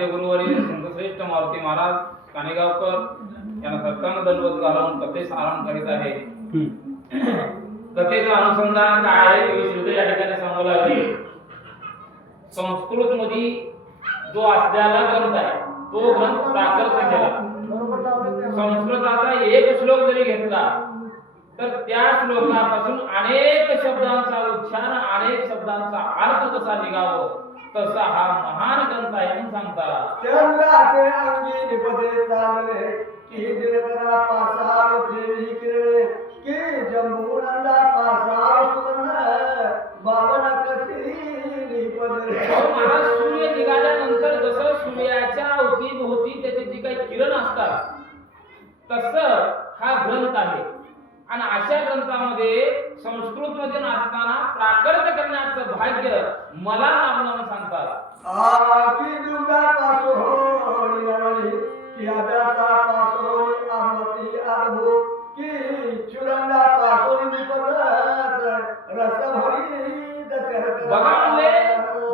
आद्य गुरुवरील संतश्रेष्ठ मारुती महाराज कानेगावकर यांना सत्तांग दंडवत घालून कथेस आराम करीत आहे. कथेचं अनुसंधान काय आहे ते विश्लेषण या ठिकाणी सांगू लागले. संस्कृत मध्ये जो असलेला ग्रंथ आहे तो ग्रंथ प्राकृत केला. संस्कृताचा एक श्लोक जरी घेतला तर त्या श्लोकापासून अनेक शब्दांचा उच्चार अनेक शब्दांचा अर्थ कसा निघावं तसा हा महान ग्रंथ आहे म्हणून सांगतात. चंद्राचे अंगी निपदे चालले की दिनकरा पासाव देवी किरणे की जंबूनंदा पासाव सुवर्ण बावना कशी निपदे. महाराज सूर्य निघाल्यानंतर जसं सूर्याच्या अवतीभोवती त्याचे जे काही किरण असतात तसं हा ग्रंथ आहे. आणि अशा ग्रंथामध्ये संस्कृत मध्ये असताना प्राकृत करण्याचं भाग्य मला लाभलं म्हणून सांगतात. की दुर्गा पासोनी नवली की अभ्यासा पासोनी आमती आरभू की चुरंगा पासोनी निपदत रसभरी दशरथ. बघा म्हणजे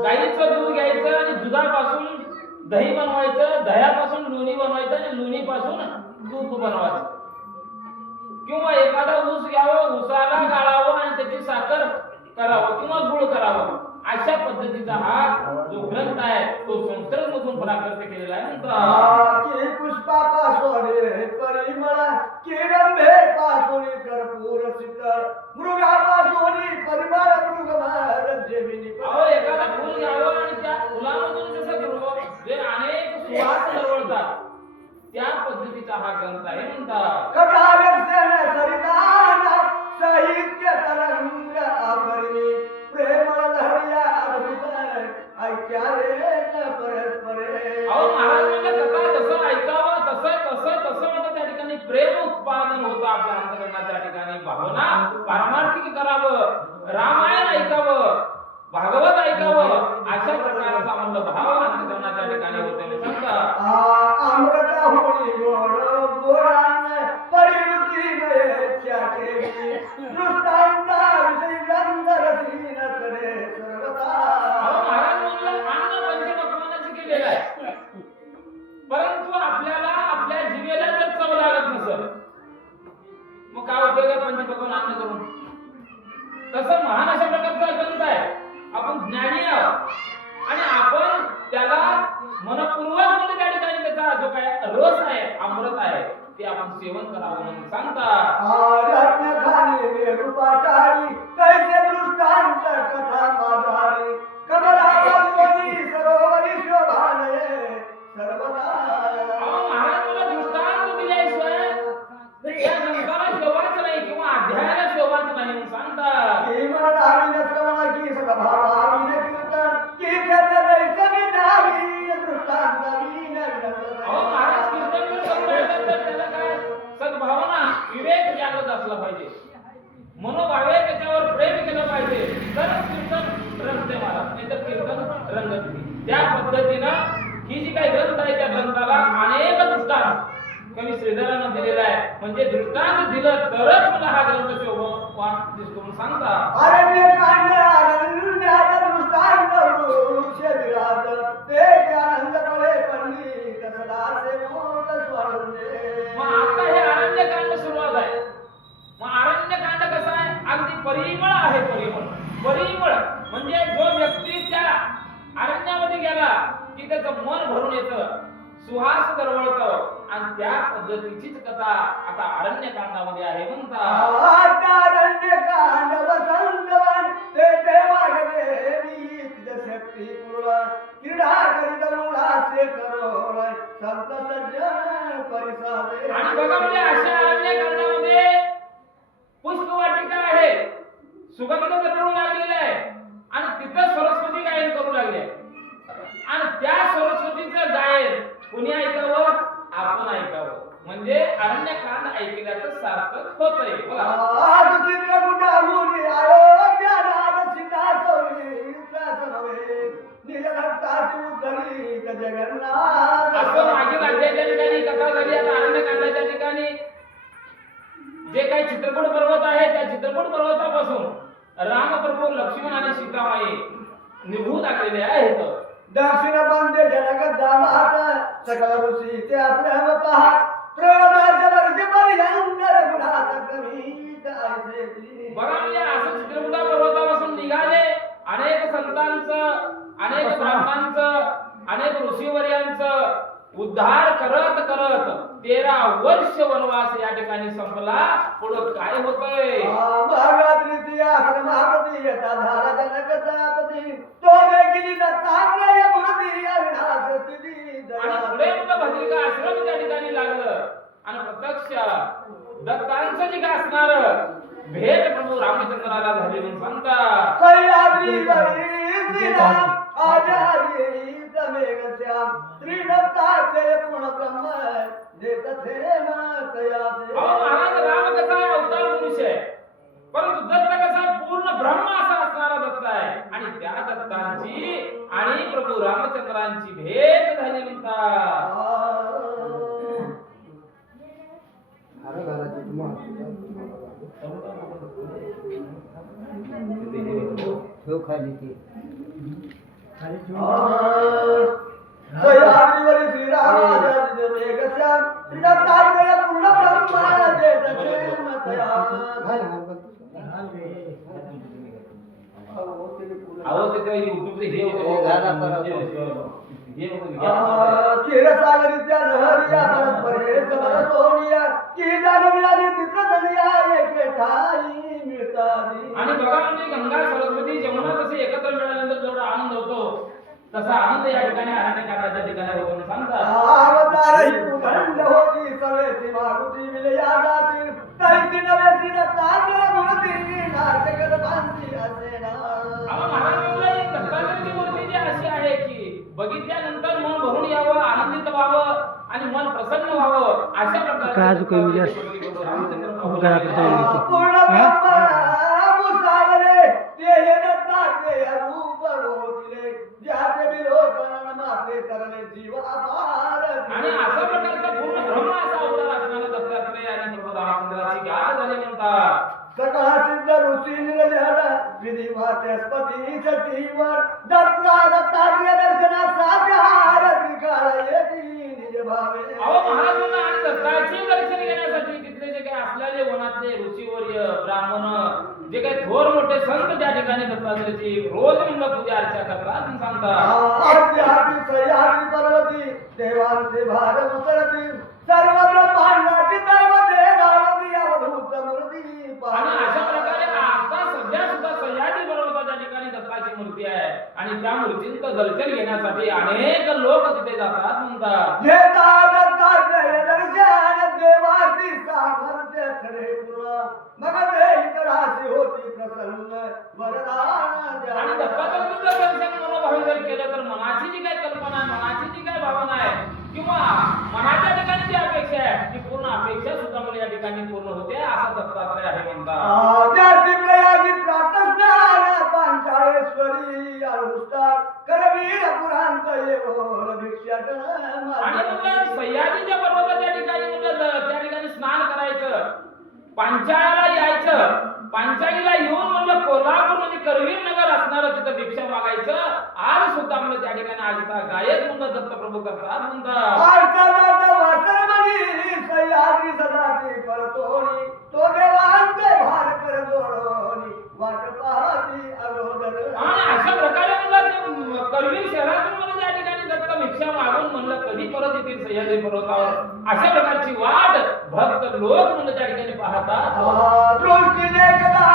गाईचं दूध घ्यायचं आणि दुधापासून दही बनवायचं, दह्यापासून लोणी बनवायचं आणि लोणीपासून तूप बनवायचं. किंवा एखादा ऊस घ्यावं, ऊसाला गाळावं आणि त्याची साखर करावं किंवा गुळ करावं. अशा पद्धतीचा हा जो ग्रंथ आहे तो संस्कृत मधून प्राकृत केलेला आहे. की पुष्पा पासोनी परिमळ की रंभे पासोनी कर्पूर शीतळ मृगा पासोनी परिमळ मृगमार जेमिनी. एखादा फुल घ्यावं आणि त्या फुलामधून जसं जे अनेक सुवास दरवळतात त्या पद्धतीचा हा ग्रंथ आहे म्हणतात. साहित्य तरंग अपरिणी प्रेमळ लहरिया अद्भुत ऐक्यारे परस्परे. महाराज म्हणजे कथा जसं ऐकावं तसं म्हणजे त्या ठिकाणी प्रेम उत्पादन होतं आपल्या अंतकरणात. त्या ठिकाणी भावना पारमार्थिक करावं, रामायण ऐकावं, भागवत ऐकावं अशा प्रकारचा म्हणलं भाव अंतकरणात त्या ठिकाणी होते सांगतात. अमृत होणी गोड गोरान परिणती नयेच्या केली दृष्टांता विषयी गंधरसी नसणे सर्वता. महाराज म्हणलं अन्न पंचपक्वान्नाचं केलेलं आहे, परंतु आपल्याला आपल्या जीवेला जर चव लागत नसेल मग काय उपयोग आहे पंचपक्वान्न अन्न करून. तसं महान अशा प्रकारचा ग्रंथ आहे. आपण ज्ञानी आहोत आणि आपण त्याला मनपूर्वक म्हणजे त्या ठिकाणी त्याचा जो काय रस आहे, अमृत आहे ते आपण सेवन करावं म्हणून सांगतात. रत्न खाली रूपाचारी कैसे दृष्टांत कथा माधारी कमलावती सरोवरी शोभानये सर्वदा. महाराज मला दृष्टांत दिल्याशिवाय या ग्रंथाला शोभाच नाही किंवा अध्यायाला शोभाच नाही म्हणून सांगतात. की मनधावी नसकवण की सदभावावी न कीर्तन की जतन समी नावी दृष्टांत वीन महाराज कीर्तन तर त्याला काय सद्भावना विवेक जागृत असला पाहिजे, मनोभावे त्याच्यावर प्रेम केलं पाहिजे तर कीर्तन रंगते महाराज, नाही तर कीर्तन रंगत नाही. त्या पद्धतीनं ही जी काही ग्रंथ आहे त्या ग्रंथाला अनेक दृष्टांत कवी श्रीधरानं दिलेला आहे. म्हणजे दृष्टांत दिलं तरच मला हा ग्रंथ शोभवान दिसतो म्हणून सांगतात. अरण्यकांड अरण्यात दृष्टांत वृक्ष विराज ते आनंद कळे पंडित सदासे मोठ स्वानंदे. मग आता हे अरण्यकांड सुरुवात आहे. मग अरण्यकांड कसं आहे, अगदी परिमळ आहे. परिमळ म्हणजे जो व्यक्ती त्या अरण्यामध्ये गेला की त्याचं मन भरून येतं, सुहास दरवळतं आणि त्या पद्धतीचीच कथा आता अरण्यकांडामध्ये आहे म्हणतात. अरण्यकांड वसंतवन ते देवादेवी शक्ती पूर्ण क्रीडा करीत मुळासे करोळ संत सज्जन परिसादे. आणि बघा म्हणजे अशा अरण्यकांडामध्ये पुष्पवाटिका आहे, सुगंध दरवळू लागलेला आहे आणि तिथं सरस्वती गायन करू लागले आणि त्या सरस्वतीचं गायन कुणी ऐकावं, आपण ऐकावं. म्हणजे अरण्यकांड ऐकल्याचं सार्थक होतंय. आज चित्र कुटामुनी अयोध्या नाद सीता चौरी नवे निरभक्ताची उद्धरी जगन्नाथ. असं मागील अध्यायाच्या ठिकाणी कथा झाली. आता अरण्यकांडाच्या ठिकाणी जे काही चित्रकूट पर्वत आहे त्या चित्रकूट पर्वतापासून रामप्रभू, लक्ष्मण आणि सीतामाई निघू लागलेले आहेत. दक्षिण बंदे जनक जामात सकल ऋषी ते आश्रम पाहत त्रयोदश वर्ष पर्यंत रघुनाथ कवीत ऐसे ती. बघा म्हणजे असं चित्रकूटा पर्वतापासून निघाले अनेक संतांचं, अनेक ब्राह्मणांचं, अनेक ऋषीवर्यांचं उद्धार करत करत 13 वर्ष वनवास या ठिकाणी संपला. पुढं काय होतंय? भागात्रिती आश्रमापती यथा झाला जनक जापती तो देखील दत्तात्रय मूर्ती अविनाश स्थिती आणि पुढे पुढे भद्रिका आश्रम त्या ठिकाणी लागलं आणि प्रत्यक्ष दत्तांचं जे काय असणार भेट प्रभू रामचंद्राला झाली म्हणून सांगतात. सह्याद्री श्रीराम आचार्य समेघश्याम त्रिदत्तात्रय पूर्ण ब्रह्म देत थे मातयाते. महाराज राम कसा अवतार पुरुष आहे, परंतु दत्त कसा पूर्ण ब्रह्म असा असणारा दत्त आहे आणि त्या दत्तांची आणि प्रभू रामचंद्रांची भेट झाली म्हणतात. सह्याद्रीवरी श्रीराम आचार्य समेघश्याम त्रिदत्तात्रय पूर्ण ब्रह्म देत थे मातयाते. अहो ते युट्यूबचे हे होतं क्षीरसागरीच्या लहरिया परस्परे समर सोनिया की जाणविलाली मित्रधनिया एके ठाई मिळताली. आणि बघा म्हणजे गंगा सरस्वती जमुना जसे एकत्र मिळाल्यानंतर जेवढा आनंद होतो तसा आनंद या ठिकाणी अरण्यकाठाच्या ठिकाणी होतो म्हणून सांगतात. अवतार ही उदंड होती सवेची मारुती विलया जाती तैसी नवेची दत्तात्रय मूर्ती नाटक बांधी असे ना. महाराज म्हणला ही दत्तात्रयाची मूर्ती जी अशी आहे की बघितल्यानंतर मन भरून यावं, आनंदित व्हावं आणि मन प्रसन्न व्हावं अशा प्रकारची पूर्ण ब्रह्म मुसावरे ते हे दत्तात्रय रूप होतिले ज्याचे विलोकन मात्रे तरले जीव अपार. आणि अशा प्रकारचा पूर्ण ब्रह्म असा अवतार असणारा दत्तात्रय आणि प्रभू रामचंद्राची गाठ झाली म्हणतात. सकळ सिद्ध ऋषी निरजड विधी वाचस्पती सतीवर दत्तात्रय दर्शनासाठी त्रिकाळ येती निज भावे. अहो महाराज म्हणला आणि दत्ताचे दर्शन घेण्यासाठी तिथले जे काही असलेले वनातले ऋषीवर्य ब्राह्मण जे काही थोर मोठे संत त्या ठिकाणी दत्तात्रयाची रोज म्हणलं पूजा अर्चा करतात म्हणून सांगतात. आद्यापि सह्याद्री पर्वती देवांचे भार उसरती सर्व ब्रह्मांडाची दैवते धावती अवधूत मूर्ती. आणि अशा प्रकारे आता सध्या सुद्धा सह्याद्री पर्वताच्या ठिकाणी दत्ताची मूर्ती आहे आणि त्या मूर्तीचं दर्शन घेण्यासाठी अनेक लोक तिथे जातात म्हणतात. घेता दत्तात्रय दर्शन देवाची सामर्थ्य खरे पूर्ण मग ते इतराशी होती प्रसन्न वरदान द्या. आणि दत्तात्रयाचं दर्शन मनोभावे जर केलं तर मनाची जी काही कल्पना आहे, मनाची जी काही भावना आहे किंवा मनाच्या ठिकाणी जी अपेक्षा आहे ती पूर्ण अपेक्षा सुद्धा मला या ठिकाणी पूर्ण होते असा दत्तात्रय आहे म्हणतात. त्याची प्रयागी प्रातस्नान पांचाळेश्वरी अनुष्ठान करवीर पुरांत येऊन भिक्षाटन. आणि म्हणलं सह्याद्रीच्या पर्वताच्या ठिकाणी म्हणलं त्या ठिकाणी स्नान करायचं, पांचाळ्याला यायचं, पांचाळीला येऊन म्हणलं कोल्हापूर म्हणजे करवीर नगर असणारं तिथं भिक्षा मागायचं. आज सुद्धा म्हणलं त्या ठिकाणी आजता गायक म्हणलं दत्तप्रभू करतात म्हणतात. सह्याद्री सदाची परतोनी तो देवांचे भार कर जोडोनी वाट पाहती अगोदर. आणि अशा प्रकारे म्हणलं ते करवीर शहरातून म्हणलं त्या ठिकाणी दत्त भिक्षा मागून म्हणलं कधी परत येतील सह्याद्री पर्वतावर अशा प्रकारची वाट भक्त लोक म्हणलं त्या ठिकाणी पाहतात. दृष्टीने कदा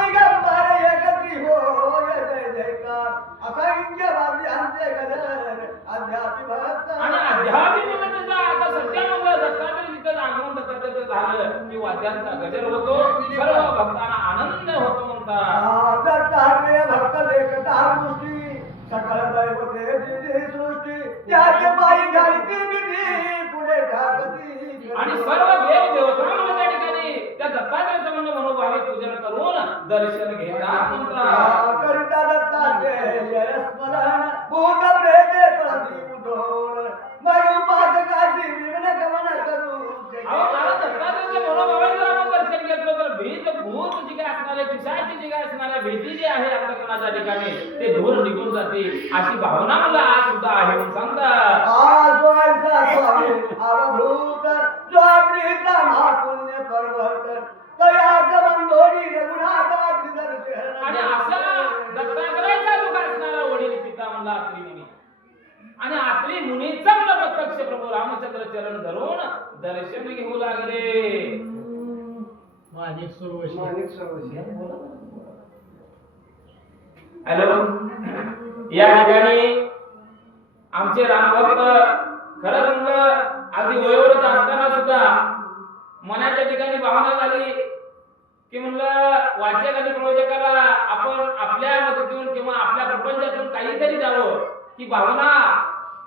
दिगंबर एकत्री होय जय जयकार असंख्य वाद्यांचे गजर अध्यापी भक्त. आणि अध्यापी म्हणलं आता सध्या म्हणलं दत्तात्रय जिथं आगमन दत्तात्रय झालं की वाद्यांचा गजर होतो, सर्व भक्तांना आनंद होतो म्हणतात. दत्तात्रय भक्त देखता दृष्टी सकळ दैवते दिली सृष्टी त्याचे पायी घालती विधी पुढे ठाकती. आणि सर्व देव देवता म्हणलं त्या ठिकाणी त्या दत्तात्रयाचं म्हणलं मनोभावे पूजन करून दर्शन घेतात म्हणतात. करिता दत्तात्रय स्मरण भूत प्रेते प्रति उदोर मरुपासकाची विघ्न गमन करू. अहो मला दत्तात्रयाचं मनोभावे जर आपण दर्शन घेतलं तर भीत भूत जी काय असणारे पिशाची जी काय असणारे भीती जी आहे अंतःकरणाच्या त्या ठिकाणी ते धूर निघून जाते अशी भावना मला आज सुद्धा आहे म्हणून सांगतात. जो ऐसा स्वामी अवधूत जो आपलीचा महापुण्य पर्वत तयाच बंधोनी रघुनाथा त्रिदर्शन. आणि असा दत्तात्रयाचा लोक असणारा वडील पिता म्हणला अत्री मुनी आणि अत्री मुनीचा मला प्रत्यक्ष प्रभू रामचंद्र चरण धरून दर्शन घेऊ लागले. माणिक सुरवशी हॅलो, या ठिकाणी आमचे रामभक्त खरंच म्हणलं अगदी वयोवृद्ध असताना सुद्धा मनाच्या ठिकाणी भावना झाली की म्हणलं वाचक आणि प्रवचकाला आपण आपल्या मदतीतून किंवा आपल्या प्रपंचातून काहीतरी द्यावं ही भावना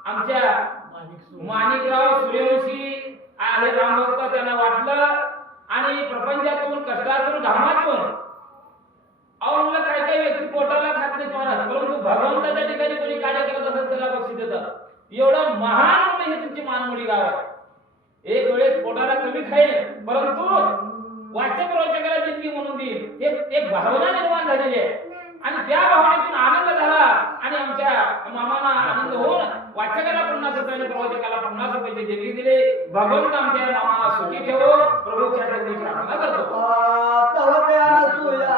आमच्या माणिकराव सूर्यवंशी आहे रामभक्त त्यांना वाटलं आणि प्रपंचातून कष्टातून घामातून अहो म्हणलं काही काही व्यक्ती पोटाला खात नाही महाराज परंतु भगवंताच्या ठिकाणी कोणी कार्य करत असेल त्याला बक्षीस देतात. एवढं महान म्हणून हे तुमची मानमोडी गाव आहे. एक वेळेस पोटाला कमी खाईल परंतु वाचक प्रवचकाला जिंदगी म्हणून देईल एक भावना निर्माण झालेली आहे आणि त्या भावनेतून आनंद झाला आणि आमच्या मामांना आनंद होऊन वाचकाला 50 रुपये आणि प्रवचकाला 50 रुपयाची देणगी दिली. भगवंत आमच्या मामाला सुखी ठेवो प्रभूच्या चरणी प्रार्थना करतो. तव त्या सुया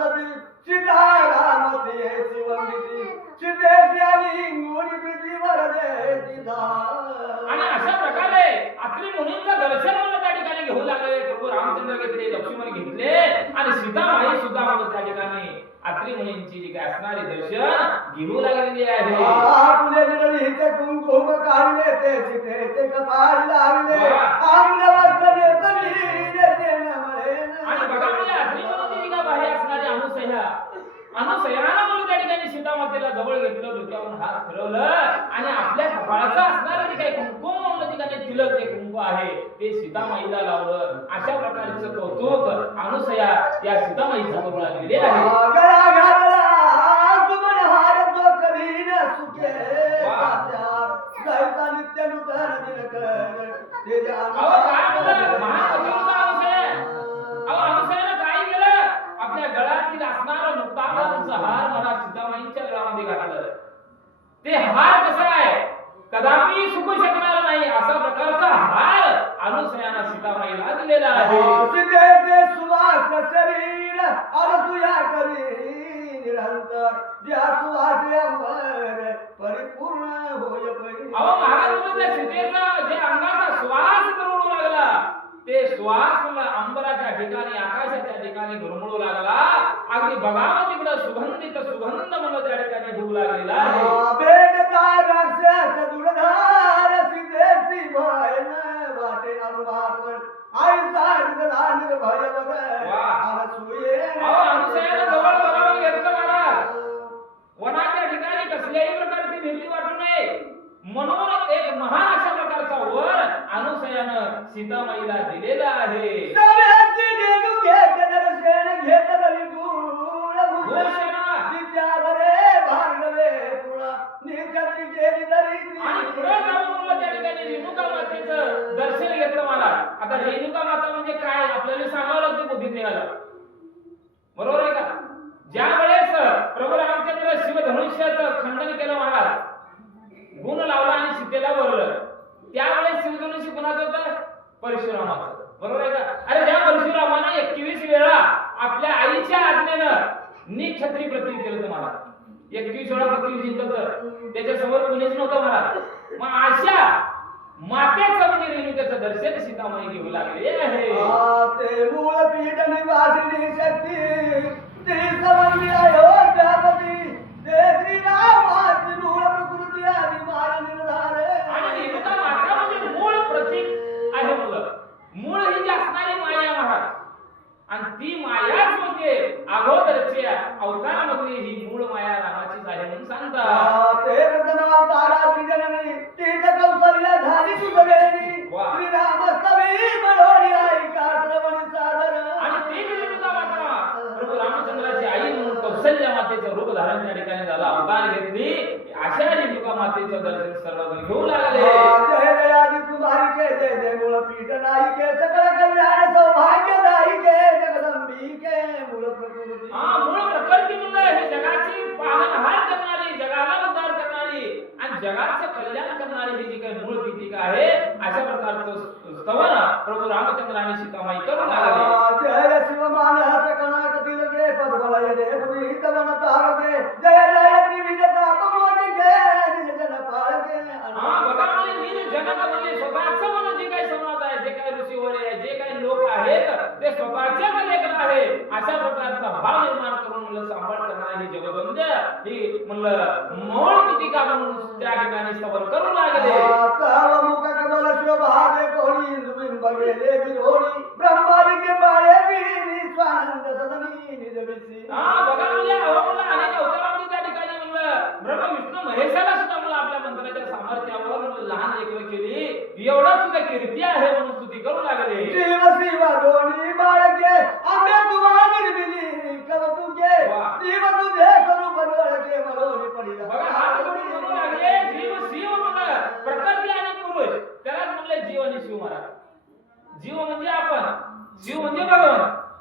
सदी सीतारामती शिवंदिती सीतेची आणि गुणी प्रीती वरदे दिदा. आणि अशा प्रकारे अत्री मुनींचं दर्शन मला त्या ठिकाणी घेऊ लागले. प्रभू रामचंद्र घेतले, लक्ष्मण घेतले आणि सीतामाई सुद्धा मला त्या ठिकाणी अत्री मुनींची जी काय असणारे दर्शन घेऊ लागलेली आहे. आपले निळीचे कुंकुम काढले ते सीतेचे कपाळ लावले आपल्या वस्त्रे तरी देते नमळे. आणि बघा म्हणजे अत्री मुनींची जी काय बाहेर असणारी अनुसयानं मला त्या ठिकाणी सीतामातेला जवळ घेतलं, डोक्यावरून हात फिरवलं आणि आपल्या कपाळाचं असणारं जे काही कुंकुम म्हणलं ठिकाणी तिलक जे कुंकू आहे ते सीतामाईला लावलं. अशा प्रकारचं कौतुक अनुसया या सीतामाईचं करू लागलेले आहे. गळा घातला सुमन हार जो कधी न सुखे दैता नित्य नूतन दिनकर ते अहो काय म्हणलं महान कौतुक अनुसया. अहो अनुसयानं काय केलं आपल्या गळ्यातील असणारं मुक्ताहाराचं हार मला सीतामाईंच्या गळ्यामध्ये घातलं. ते हार कसा आहे कदापि सुकू शकणार नाही असा प्रकारचा हार अनुसयानं सीतामाईला दिलेला आहे. सीतेचे सुवास शरीर अवतुया करी निरंतर ज्या सुवास अंबर परिपूर्ण होय परी. अहो महाराज म्हणते सीतेचा जे अंगाचा श्वास घुरमळू लागला ते श्वास अंबराच्या ठिकाणी आकाशाच्या ठिकाणी घुरमळू लागला. अगदी बघावं तिकडं सुगंधित सुगंध म्हणून त्या ठिकाणी होऊ लागलेला आहे. भेटता राक्षस दुर्धार सीतेची भयन वाटे अनुभाकर आई साड निर्भय बघ आनसुये. अहो अनुसयानं जवळ बोलावून घेतलं महाराज. वनाच्या ठिकाणी कसल्याही प्रकारची भीती वाटू नये म्हणून एक महान अशा प्रकारचा वर अनुसयानं सीतामाईला दिलेला आहे. सगळ्याची देणू घेत दर्शन घेत गुण भूषण तिच्यावरे भार्गवे पुळा निकटी केली तरी आणि पुढे जाऊन मला त्या ठिकाणी रेणुका मातेचं दर्शन घेतलं मला. आता रेणुका माता म्हणजे काय आपल्याला सांगावं लागतं बुद्धीत निघालं बरोबर आहे का. ज्या वेळेस प्रभू रामचंद्र शिवधनुष्याचं खंडन केलं महाराज गुण लावला आणि सीतेला वरलं त्यावेळेस शिवधनुष्य कुणाचं होतं परशुरामाचं बरोबर आहे का. अरे ज्या परशुरामानं 21 वेळा आपल्या आईच्या आज्ञेनं निक्षत्री पृथ्वी केलं तुम्हाला 21 वेळा पृथ्वी जिंकलं त्याच्या समोर कुणीच नव्हतं महाराज. मग अशा मातेचं म्हणजे रेणुकेचं दर्शन सीतामाई घेऊ लागले आहे. ते मूळ पीठ निवासिनी शक्ती ते समंदी अयोध्यापती ते श्रीरामाची मूळ प्रकृती आदी माया निर्धार. आणि रेणुका माता म्हणजे मूळ प्रतीक आहे मुलं मूळ ही जी असणारी माया महाराज आणि ती मायाच म्हणजे अगोदरच्या अवतारामधली ही मूळ माया रामाचीच आहे म्हणून सांगतात. ते प्रथमावताराची जननी तीच कौसल्य झाली सुभवेनी श्रीरामस्तवी बळोडी आई कात्रवणी सादर. आणि ती रेणुका माता प्रभू रामचंद्राची आई म्हणून कौशल्य मातेचं रूप धारण त्या ठिकाणी झालं अवतार घेतली. अशा रेणुका मातेचं दर्शन सर्वजण घेऊ लागले. जय जयादी तुम्हारी के जय जय मूळ पीठ नाही के सकळ कल्याण सौभाग्य दाई के जगदंबी के मूळ प्रकृती. मूळ प्रकृती म्हणलं हे ही जी काही मूळ गीतिका आहे अशा प्रकारचं स्तवन प्रभू रामचंद्र आणि सीतामाई करू लागले. जय शिव मानस कणाकतील गे पदबलय रे पुरी तवन पावगे जय जय त्रिविध ताप मोदिगे निजन पाळगे. हा बघा म्हणजे नील जनक म्हणजे स्वतःचं मन जे काही समाज आहे, जे काही ऋषीवरे आहे, जे काही लोक आहेत ते स्वतःच्याच लेखन आहे अशा प्रकारचा भाव निर्माण करून म्हणलं सांभाळ करणारी ही जगदंब ही म्हणलं मूळ गीतिका म्हणून त्या ठिकाणी स्तवन करू लागले. काव मुख कमल शोभा दे कोणी इंद्रबिंब गेले बिरोडी ब्रह्मादी के बाळे बिनी स्वानंद सदनी निज विसी. हा बघा म्हणजे म्हणलं अनेक अवतारामध्ये त्या ठिकाणी म्हणलं ब्रह्म विष्णू महेशाला सुद्धा म्हणलं आपल्या मंत्राच्या सामर्थ्यावर म्हणलं लहान लेकरं केली एवढं तुझं कीर्ती आहे म्हणून स्तुती करू लागले. शिव शिव दोन्ही बाळके आंबे तुम्हा निर्मिली कव तुझे शिव तुझे करू बनवळके मरोनी पडिला. बघा हा म्हणू लागले जीव शिव म्हणलं प्रकृती आणि पुरुष त्यालाच म्हणले जीव आणि शिव महाराज. जीव म्हणजे आपण, शिव म्हणजे भगवान.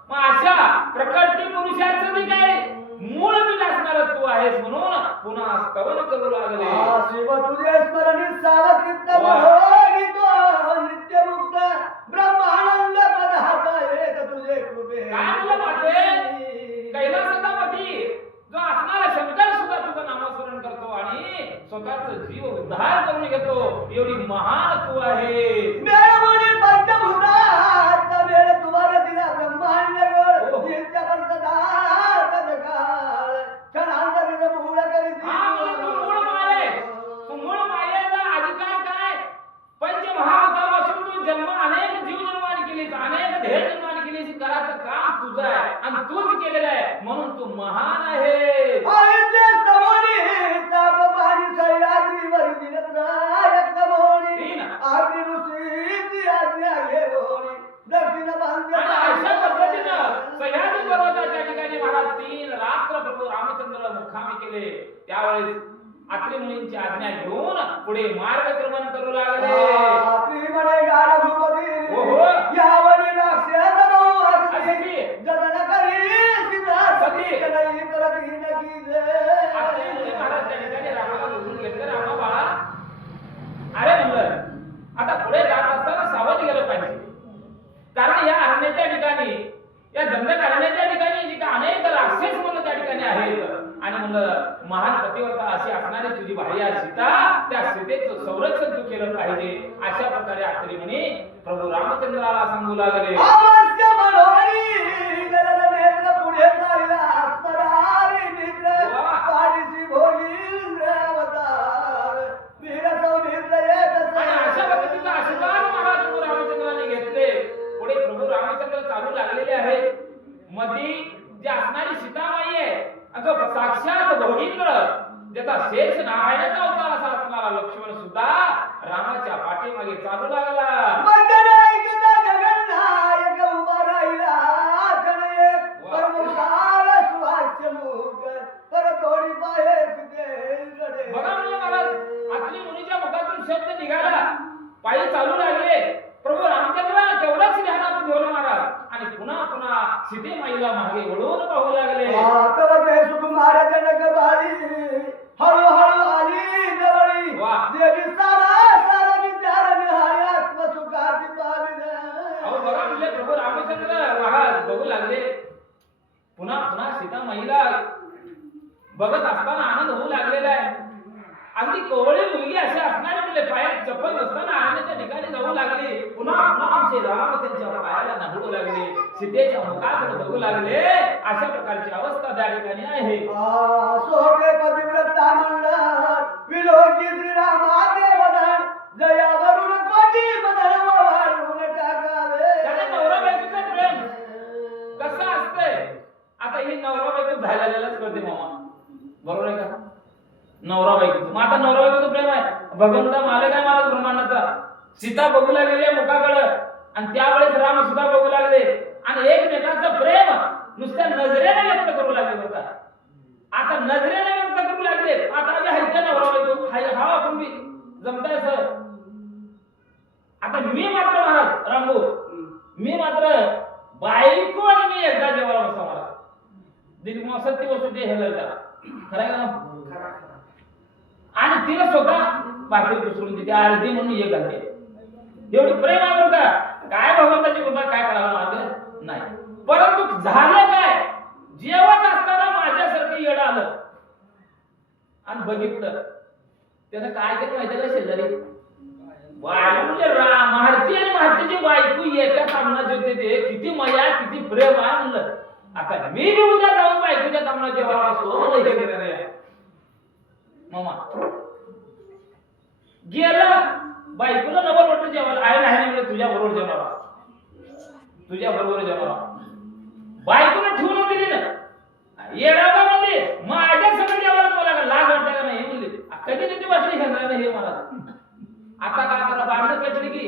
मग अशा प्रकृती पुरुषाचं जे काय मूळ बीज असणार तू आहेस म्हणून पुन्हा स्तवन करू लागले. शिव तुझे स्मरणी सावचित्त मनोनी तो नित्य मुक्त ब्रह्मानंद पदार्थ एक तुझे कृपे. काय म्हणलं माते कैलासपती जो असणारा शंकर सुद्धा तुझं नामस्मरण करतो आणि स्वतःचा जीव उद्धार करून घेतो एवढी महान तू आहे. मेळमुनी पंचभूतात वेळ तुम्हाला दिला ब्रह्मांड गळ दिलच्या पंचदात जगाळ क्षणांतरीत मूळ करीती. हा म्हणजे तू मूळ माये, तू मूळ मायेचा अधिकार काय? पंचमहाभूतापासून तू जन्म अनेक जीव निर्माण केलीस, अनेक ध्येय निर्माण केलीस, करायचं काम तुझं आहे आणि तूच केलेलं आहे म्हणून तू महान आहे. अशा पद्धतीनं सह्याद्री पर्वताच्या ठिकाणी महाराज 3 रात्र प्रभू रामचंद्र मुक्कामी केले. त्यावेळेस अत्रि मुनींची आज्ञा घेऊन पुढे मार्गक्रमण करू लागले. अरे म्हणलं आता पुढे जात असताना सावध गेलं पाहिजे, कारण या अरण्याच्या ठिकाणी या दंडकारण्याच्या ठिकाणी जी काही अनेक राक्षस म्हणून त्या ठिकाणी आहेत आणि म्हणलं महान पतिव्रता अशी असणारी तुझी भार्या सीता त्या सीतेचं संरक्षण तू केलं पाहिजे अशा प्रकारे अत्रि मुनी प्रभू रामचंद्राला सांगू लागले. पुढे चालला असणारी मित्र पाठीशी भोगींद्र अवतार वीर सौमित्र एक. आणि अशा पद्धतीचा आशीर्वाद महाराज प्रभू रामचंद्राने घेतले. पुढे प्रभू रामचंद्र चालू लागलेले आहे. मधी जी असणारी सीतामाई आहे अगं साक्षात भोगींद्र ज्याचा शेष नारायणाचा अवतार असा असणारा लक्ष्मण सुद्धा रामाच्या पाठीमागे चालू लागला. बघा म्हणजे महाराज अत्रि मुनीच्या मुखातून शब्द निघाला, पायी चालू लागले. प्रभू रामचंद्र तेवढंच ध्यानात ठेवलं महाराज आणि पुन्हा पुन्हा सीतेमाईला मागे वळून पाहू लागले. हळूहळू आली जवळी देवी सारा विचार निहारी आत्मसुखाची पाविद. अहो बघा म्हणजे प्रभू रामचंद्र महाराज बघू लागले. पुन्हा पुन्हा सीतामाईला बघत असताना आनंद होऊ लागलेला आहे. अगदी कोवळी मुलगी अशी असणारी म्हणजे पायात चप्पल नसताना आनंदाच्या ठिकाणी जाऊ लागली. पुन्हा पुन्हा आमचे राम त्यांच्या पायाला नाहू लागले, सीतेच्या मुखाकडे बघू लागले. अशा प्रकारची अवस्था त्या ठिकाणी आहे. सोके पतिव्रता मंडळ विलोकी श्रीरामाचे वदन जयावरून कोटी बदल वाढवून टाकावे. त्याने नवरा बायकोचं प्रेम कसं असतंय आता ही नवरा बायको झालेलाच कळते मामा, बरोबर आहे का? नवरा बायको मग आता नवरा बायकोचं प्रेम आहे. भगवंत मालक आहे महाराज ब्रह्मांडाचा. सीता बघू लागलेली आहे मुखाकडं आणि त्यावेळेस राम सुद्धा बघू लागले आणि एकमेकांचं प्रेम नुसत्या नजरेने व्यक्त करू लागले. बघा आता नजरेने व्यक्त करू लागले. आता आम्ही हायच्या नवरा बायको हा आपण बी जमताय सर. आता मी मात्र महाराज रामभाऊ मी मात्र बायको आणि मी एकदा जेवायला बसतो महाराज. दिल सत्य वस्तू ते हेल खरं आहे का? आणि तिला स्वतः भाकरी कुसरून देते अर्धी म्हणून हे घालते एवढी प्रेम आहे बरं का काय भगवंताची कृपा काय करावं मागं नाही परंतु झालं काय जेवत असताना माझ्यासारखं येडं आलं आणि बघितलं त्यानं काय केलं माहिती का शेजारी बायको म्हणजे महारती आणि महारतीची बायको एका सामना जेवते ते किती मजा किती प्रेम आहे म्हणलं आता मी बी उद्या जाऊन बायकोच्या सामना जेवायला असतो म्हणलं हे केलं रे मामा गेलं बायकोला नवर वाटलं जेवायला आहे नाही म्हणलं तुझ्या बरोबर जेवणारा तुझ्या बरोबर जेवणारा बायकोला ठेवून दिली ना येडावा म्हणली माझ्या सगळं जेवायला मला लाज वाटते का नाही म्हणली कधी किती वाटली घेणार हे मला आता काय करा भांडण पेटली की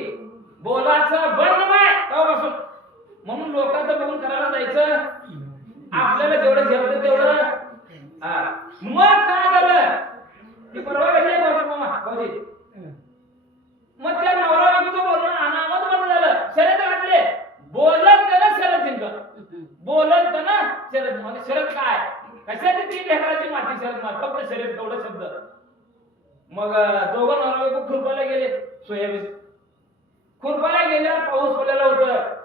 बोलायचं बंद नाही तेव्हापासून म्हणून लोकांचं बघून करायला जायचं आपल्याला जेवढं जेवतं तेवढं मग काय झालं ती परवा घडली मामा भाऊजी मग त्या नवरा बायकोचं बोलणं अनामत बंद झालं शर्यत घातले बोलत त्यानं शरद जिंकत बोलत त्यानं शरद म्हणजे शरद काय कशाची ती लेकराची माती शरद मार फक्त शर्यत एवढं शब्द मग दोघं नवरा बायको खुरपायला गेले सोयाबीन खुरपायला गेल्यावर पाऊस पडलेला होतं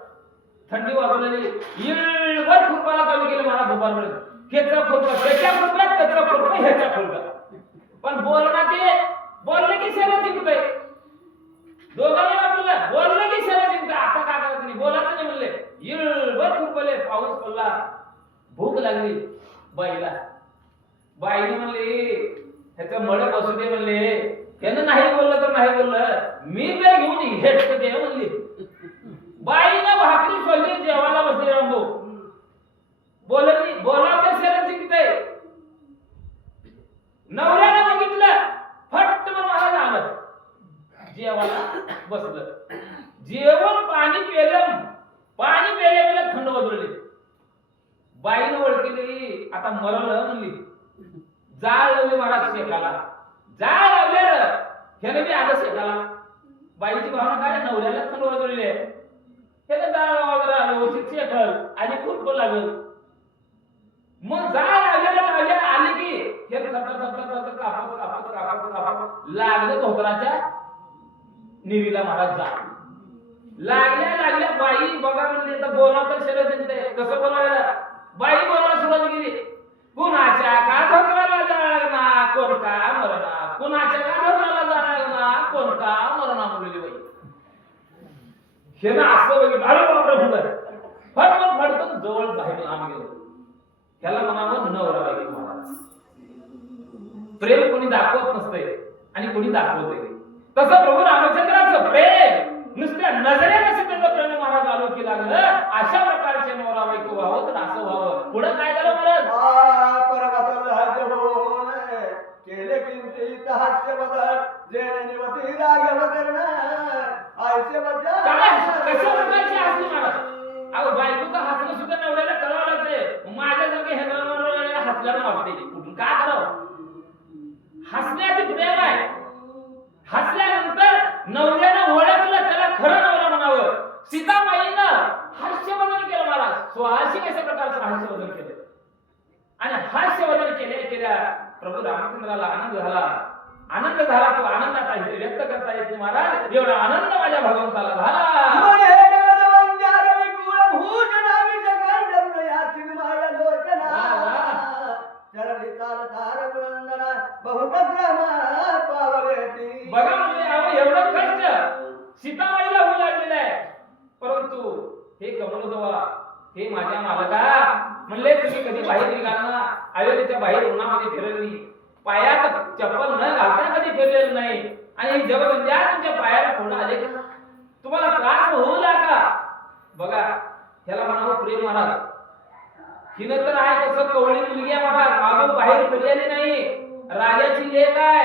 थंडी वाजवलेली इळभर खुरपायला चालू केलं मला दुपारपर्यंत खेचा खुरपा त्याच्या खुरप्यात त्याचा खुरपा ह्याच्या खुरपा पण बोलणं ते बोललं की शरद जिंकतंय दोघांनी आपल्याला बोललं की शरद जिंकतं आता काय करायचं नाही बोलायचं नाही म्हणले इळभर खुरपले पाऊस पडला भूक लागली बाईने म्हणले ह्याचं मळ बसू दे म्हणले त्यानं नाही बोललं तर नाही बोललं मी तर घेऊन हेटत ते म्हणली बाईनं भाकरी सोडली जेवायला बसली रामभाऊ बोलली बोला तर शरद जिंकतंय नवऱ्यानं बघितलं फट म्हणून मला आलं जेवायला बसलं जेवण पाणी पेले थंड वाजवली बाईनं ओळखली आता मरलं म्हणली जाळ लावली महाराज शेकाला जाळ लावले ह्याने बी आलं शेकाला बाईची भावना काय नवऱ्याला थंड वाजवलेली आहे त्याला जाळ लावायला व्यवस्थित शेकल आणि खूप लागल मग जाळ लावल्या आले की हे कापत लागलं धोत्राच्या निरीला महाराज जाळ लागल्या बाई बघा म्हणजे तर बोला तर शरद जिंकते कसं बोलायला बाई बोलायला सुरुवात केली कुणाच्या का धोत्राला जाळना कोण का मरणा कुणाच्या का धोत्राला जाळना कोण का मरणा म्हणलेली बाई हे ना असं बघितलं अरे बापरे म्हणलं फटकन जवळ बाहेर आम्ही गेलो त्याला म्हणावं नवरा बायको महाराज प्रेम कोणी दाखवत नसते आणि कोणी दाखवते तसं प्रभू रामचंद्राचं प्रेम नुसत्या नजरेनं त्याचं प्रेम महाराज आलोकी लागलं अशा प्रकारचे नवरा बायको व्हावं तर असं व्हावं पुढे काय झालं महाराज परमाचं राज्य होऊन केले किंचित हास्य बदल जेणे निवती राघव कर्ण आयसे काय कशा प्रकारचे हसले महाराज अहो बायकोचं हसणं सुद्धा नवऱ्याला कळावं लागते माझ्यासारखे हेंद्राला हसल्याला वाटते कुठून काय करावं हसण्यात प्रेम आहे हसल्यानंतर नवऱ्यानं ओळखलं त्याला खरं नवरा म्हणावं सीताबाईनं हास्यवर्धन केलं महाराज सुहासिक अशा प्रकारचं हास्यवर्धन केलं आणि हास्यवर्धन केल्या प्रभू रामचंद्राला आनंद झाला तो आनंदात आहे व्यक्त करता येत नाही महाराज एवढा आनंद माझ्या भगवंताला झाला बघा म्हणजे एवढं कष्ट सीताबाईला होऊ लागलेलं आहे परंतु हे कमलोदवा हे माझ्या मालका म्हणले तुम्ही कधी बाहेर निघाला अयोध्येच्या बाहेर उन्हामध्ये फिरली पायात चप्पल न घालता कधी फिरलेलं नाही आणि जगबंद्या तुमच्या पायाला फोड आले का तुम्हाला त्रास होऊ लागा बघा ह्याला म्हणावं प्रेम महाराज हिनं तर आहे कसं कवळी मुलगी आहे महाराज आजू बाहेर फिरलेली नाही राजाची लेक आहे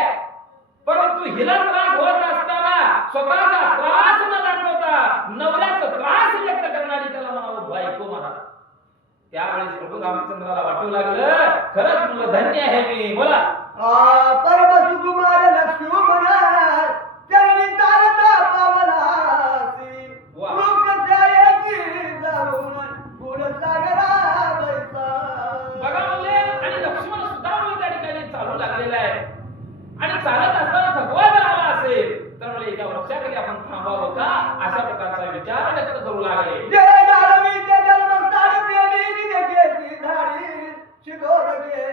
परंतु हिला त्रास होत असताना स्वतःचा त्रास न दाखवता नवऱ्याचा त्रास व्यक्त करणारी त्याला म्हणावं बायको महाराज त्यावेळेस प्रभू रामचंद्राला वाटू लागलं खरंच मुलं धन्य आहे मी बोला परम सुकुमार लक्ष्मण चरणी चालता पावलासी लोक जायची जाऊन गुण सागरा बैसा बघा म्हणले आणि लक्ष्मण सुद्धा त्या ठिकाणी चालू लागलेला आहे आणि चालत असताना थकवा झाला आपल्या एका वृक्षाखाली आपण थांबावं का अशा प्रकारचा विचार व्यक्त करू लागले. जय दानवीचे जन्मस्थान देवी देखेची झाडी शिगोर घे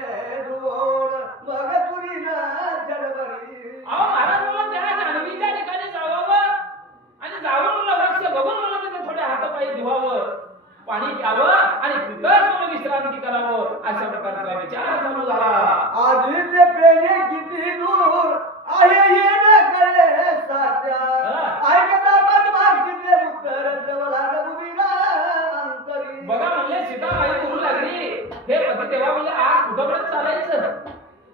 धुवोड मग तुरी ना जडबरी. अहो महाराज मला त्या जान्हवीच्या ठिकाणी जावावं आणि जाऊन मला वृक्ष बघून मला तिथे थोडे हातपाय धुवावं, पाणी प्यावं आणि तिथंच मला विश्रांती करावं अशा प्रकारचा विचार चालू झाला. आधीचे पेने किती दूर आहे हे न कळे साच्या ऐकता बदमाशीचे उत्तर जवळा बुधीला अंतरी. बघा म्हणजे सीताबाई बोलू लागली, हे पती तेव्हा म्हणजे आज कुठपर्यंत चालायचं,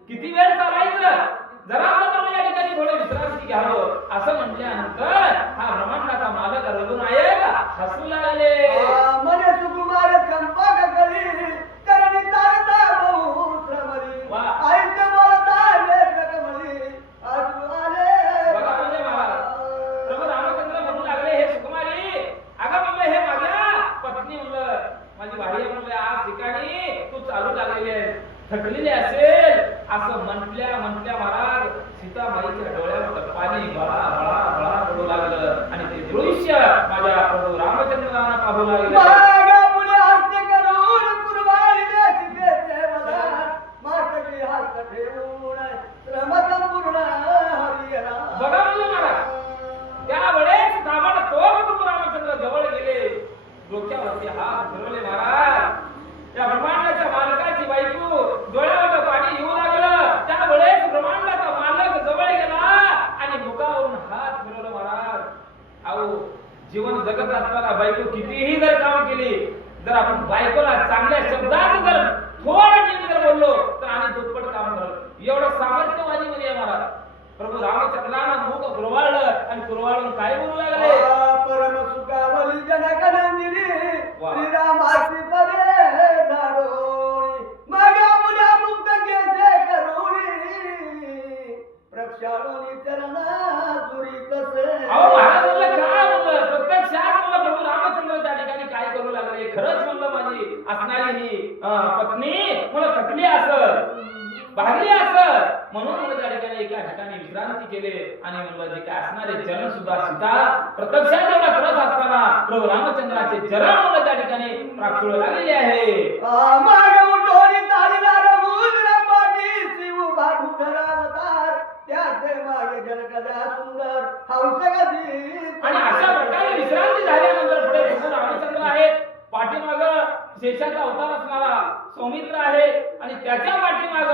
किती वेळ चालायचं, जरा मला या ठिकाणी थोडं विश्रांती घ्यावं असं म्हटल्यानंतर हा ब्रह्मांडाचा मालक रघुनायक हसू लागले. मने सुकुमार चंपक करी करणी तारता बहुश्रमरी वा. आईचे बोलता लेख कमली आजू आले. बघा म्हणजे प्रभू रामचंद्र म्हणू लागले, हे सुकुमारी अगं म्हणलं हे माझ्या पत्नी म्हणलं माझी भारी म्हणलं आज ठिकाणी तू चालू लागलेली आहे, थकलेली असेल असं म्हटल्या महाराज सीताबाईच्या डोळ्यावर पाणी बळा बळा बळा पडू लागलं आणि ते दृश्य माझ्या प्रभू रामचंद्रांना पाहू लागले. मागे पुढे हास्य करून कुरवाळीले सीतेचे मदार मातकी हात ठेवून श्रम संपूर्ण हरिहरा. बघा म्हणजे महाराज त्यावेळेस ताबडतोब प्रभू रामचंद्र जवळ गेले, डोक्यावरती हात फिरवले. महाराज या ब्रह्मांडाच्या मालकाची बायको डोळ्यावर पाणी येऊ लागलं, त्यावेळेस ब्रह्मांडाचा मालक जवळ गेला आणि मुखावरून हात फिरवला. महाराज अहो जीवन जगत असताना बायको कितीही जर काम केली, जर आपण बायकोला चांगल्या शब्दात जर थोडं नीट जर बोललो तर आणि दुप्पट काम करत एवढं सामर्थ्यवादी मध्ये आहे. महाराज प्रभू रामचंद्रानं मुख कुरवाळलं आणि कुरवाळून काय बोलू लागले, परम सुखावली जनक नंदिनी वा. श्रीरामाची पदे धाडोरी मगा मुला मुक्त केसे करुणी प्रक्षाळोनी चरणा तुरी कसे. अहो महाराज म्हणलं काय म्हणलं, प्रत्यक्षात म्हणलं प्रभू रामचंद्र त्या ठिकाणी काय करू लागले, खरंच म्हणलं माझी असणारी ही पत्नी मला थकली असं भागली असं म्हणून मला त्या ठिकाणी एका ठिकाणी विश्रांती केले आणि म्हणलं जे काय असणारे चरण सुद्धा सीता प्रत्यक्षात एवढा त्रस असताना प्रभू रामचंद्राचे चरण मला त्या ठिकाणी प्राप्त लागलेले आहे. माग उठोनी चालला रघुवीर पाठी शिव बाबूधरा अवतार त्याचे मागे जनकदा सुंदर हंस गती. आणि अशा प्रकारे विश्रांती झाल्यानंतर पुढे प्रभू रामचंद्र आहेत, पाठीमाग शेषाचा अवतार असणारा सौमित्र आहे आणि त्याच्या पाठीमाग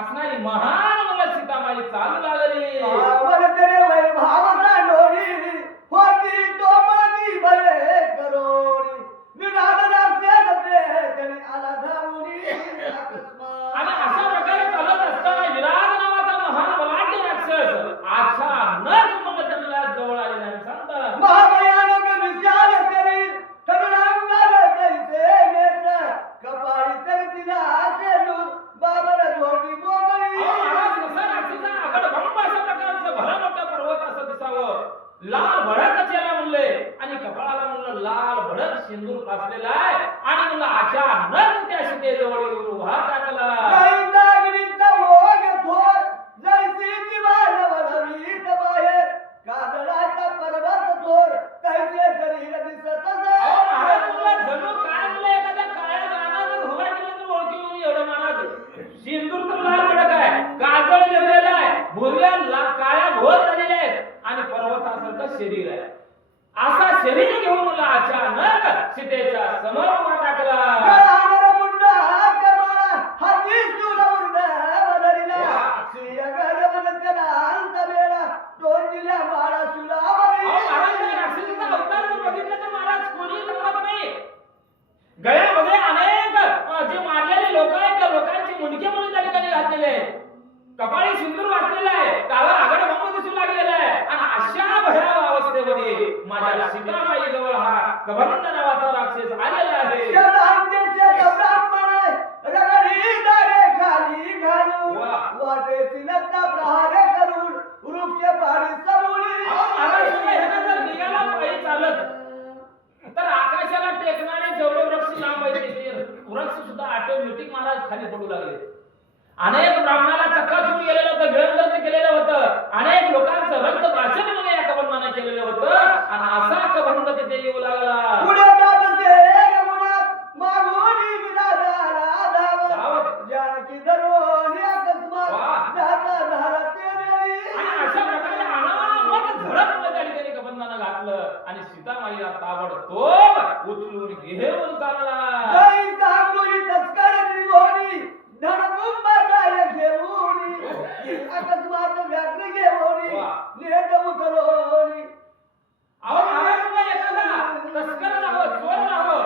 असणारी महान मला सीतामाई चालू लागली. वरदरे वैभाव सांडोरी होती तोमणी बरे करोडी निराद रासे त्याने आला धावूनी अकस्मात. आणि अशा प्रकारे चालत असताना विराट नावाचा महान बलाढ्य राक्षस अचानक मला त्यांना जवळ आलेला आहे. सांगता महाभयानक विशाल शरीर करुणांगार कैसे नेत्र कपाळी तर तिला आसे दूर बाबर जोडी मोगळी. महाराज कसा राक्षसा आगड भंब अशा प्रकारचं भला मोठा पर्वत असं दिसावं, लाल भडक चेहरा म्हणले आणि कपाळाला म्हणलं लाल भडक सिंदूर फासलेला आहे आणि म्हणलं अचानक त्या सीतेजवळ येऊन उभा टाकला. काही जागणीचा ओघ थोर जैसी दिवाल वलवीत बाहेर कादळाचा पर्वत थोर कैसे शरीर दिसत अहो महाराज म्हणलं जणू काय म्हणलं एखाद्या काळ्या रानात उभा केलं तर ओळखी येऊन एवढं महाराज सिंदूर तर लाल भडक आहे, काजळ लावलेला आहे, भुवया काळ्या भोर झालेल्या आहेत आणि पर्वतासारखं शरीर आहे. असा शरीर घेऊन मला अचानक सीतेच्या समोर उभा टाकला. गळावर मुंडा कमळा हाती शूल उर्द वदरिला श्री गगन त्याला अंत वेळा दोन दिल्या बाळा सुलावरी. अहो महाराज या राक्षसाचा अवतार जर बघितलं तर महाराज कोणी जमत नाही. गळ्यामध्ये अनेक जे मारलेले लोक आहेत त्या लोकांचे मुंडके म्हणून त्या ठिकाणी घातलेले आहेत, कपाळी सिंदूर वाचलेला आहे, काळा आगड भंग दिसू लागलेला आहे आणि अशा भयावह अवस्थेमध्ये माझ्या सीतामाई जवळ हा कबंध नावाचा राक्षस आलेला आहे. शब्दांचे ब्राह्मण रगडी दारे खाली घालून वा. वाटे सिनत्ता प्रहारे करून वृक्ष पाडी समोळी. अहो महाराज ह्याला जर निघाला पायी चालत तर आकाशाला टेकणारे जेवढे वृक्ष लांब आहेत ते वृक्ष सुद्धा ऑटोमॅटिक महाराज खाली पडू लागले. अनेक ब्राह्मणाला चक्का चूर गेलेलं होतं, गिळंतर केलेलं होतं, अनेक लोकांचं रक्त वाचन आणि सीतामाईला ताबडतोब उचलून घेऊन चालला. जय सांगोली तस्कर निघोनी धनकुंभाताय घेऊनी अकस्मात व्याघ्र घेऊनी नेत उचलोनी. अहो महाराजांना एखादा तस्कर राहावं, चोर राहावं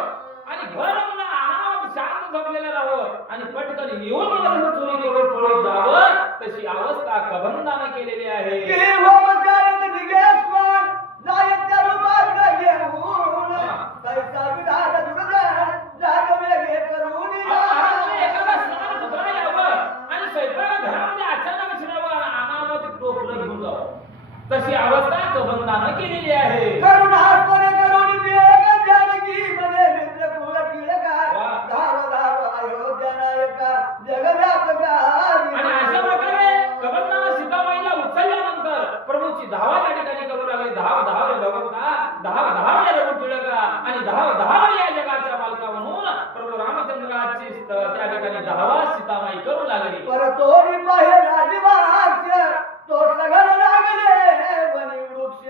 आणि घर म्हणून अनावत शांत झोपलेलं राहावं आणि पटकन येऊन मला चोरी करून पळून जावं, तशी अवस्था कबंधाने केलेली आहे. के हो बचारत निगेश्वर जायत्या रूपात घेऊन कैसा विधान दुर्धर जात वेगे करूनी. महाराजांना एखादा स्नान कुत्रा यावं आणि स्वयंपाक घरामध्ये अचानक शिरावं आणि अनावत टोपलं घेऊन जावं, तशी अवस्था कबंधाने केलेली आहे. करुणास्पद करुणी विवेक जानकी मने मित्र कुल टिळका धाव धाव अयोध्या नायका जगव्यापका. आणि अशा प्रकारे कबंधाने सीतामाईला उचलल्यानंतर प्रभूची धावा त्या ठिकाणी करू लागले. धाव धाव रे भगवंता, धाव धाव रे रघु टिळका आणि धाव धाव या जगाच्या मालका म्हणून प्रभू रामचंद्राची त्या ठिकाणी धावा सीतामाई करू लागली. परतोरी पाहे राजवाक्य तो सगळ लागले वनी वृक्ष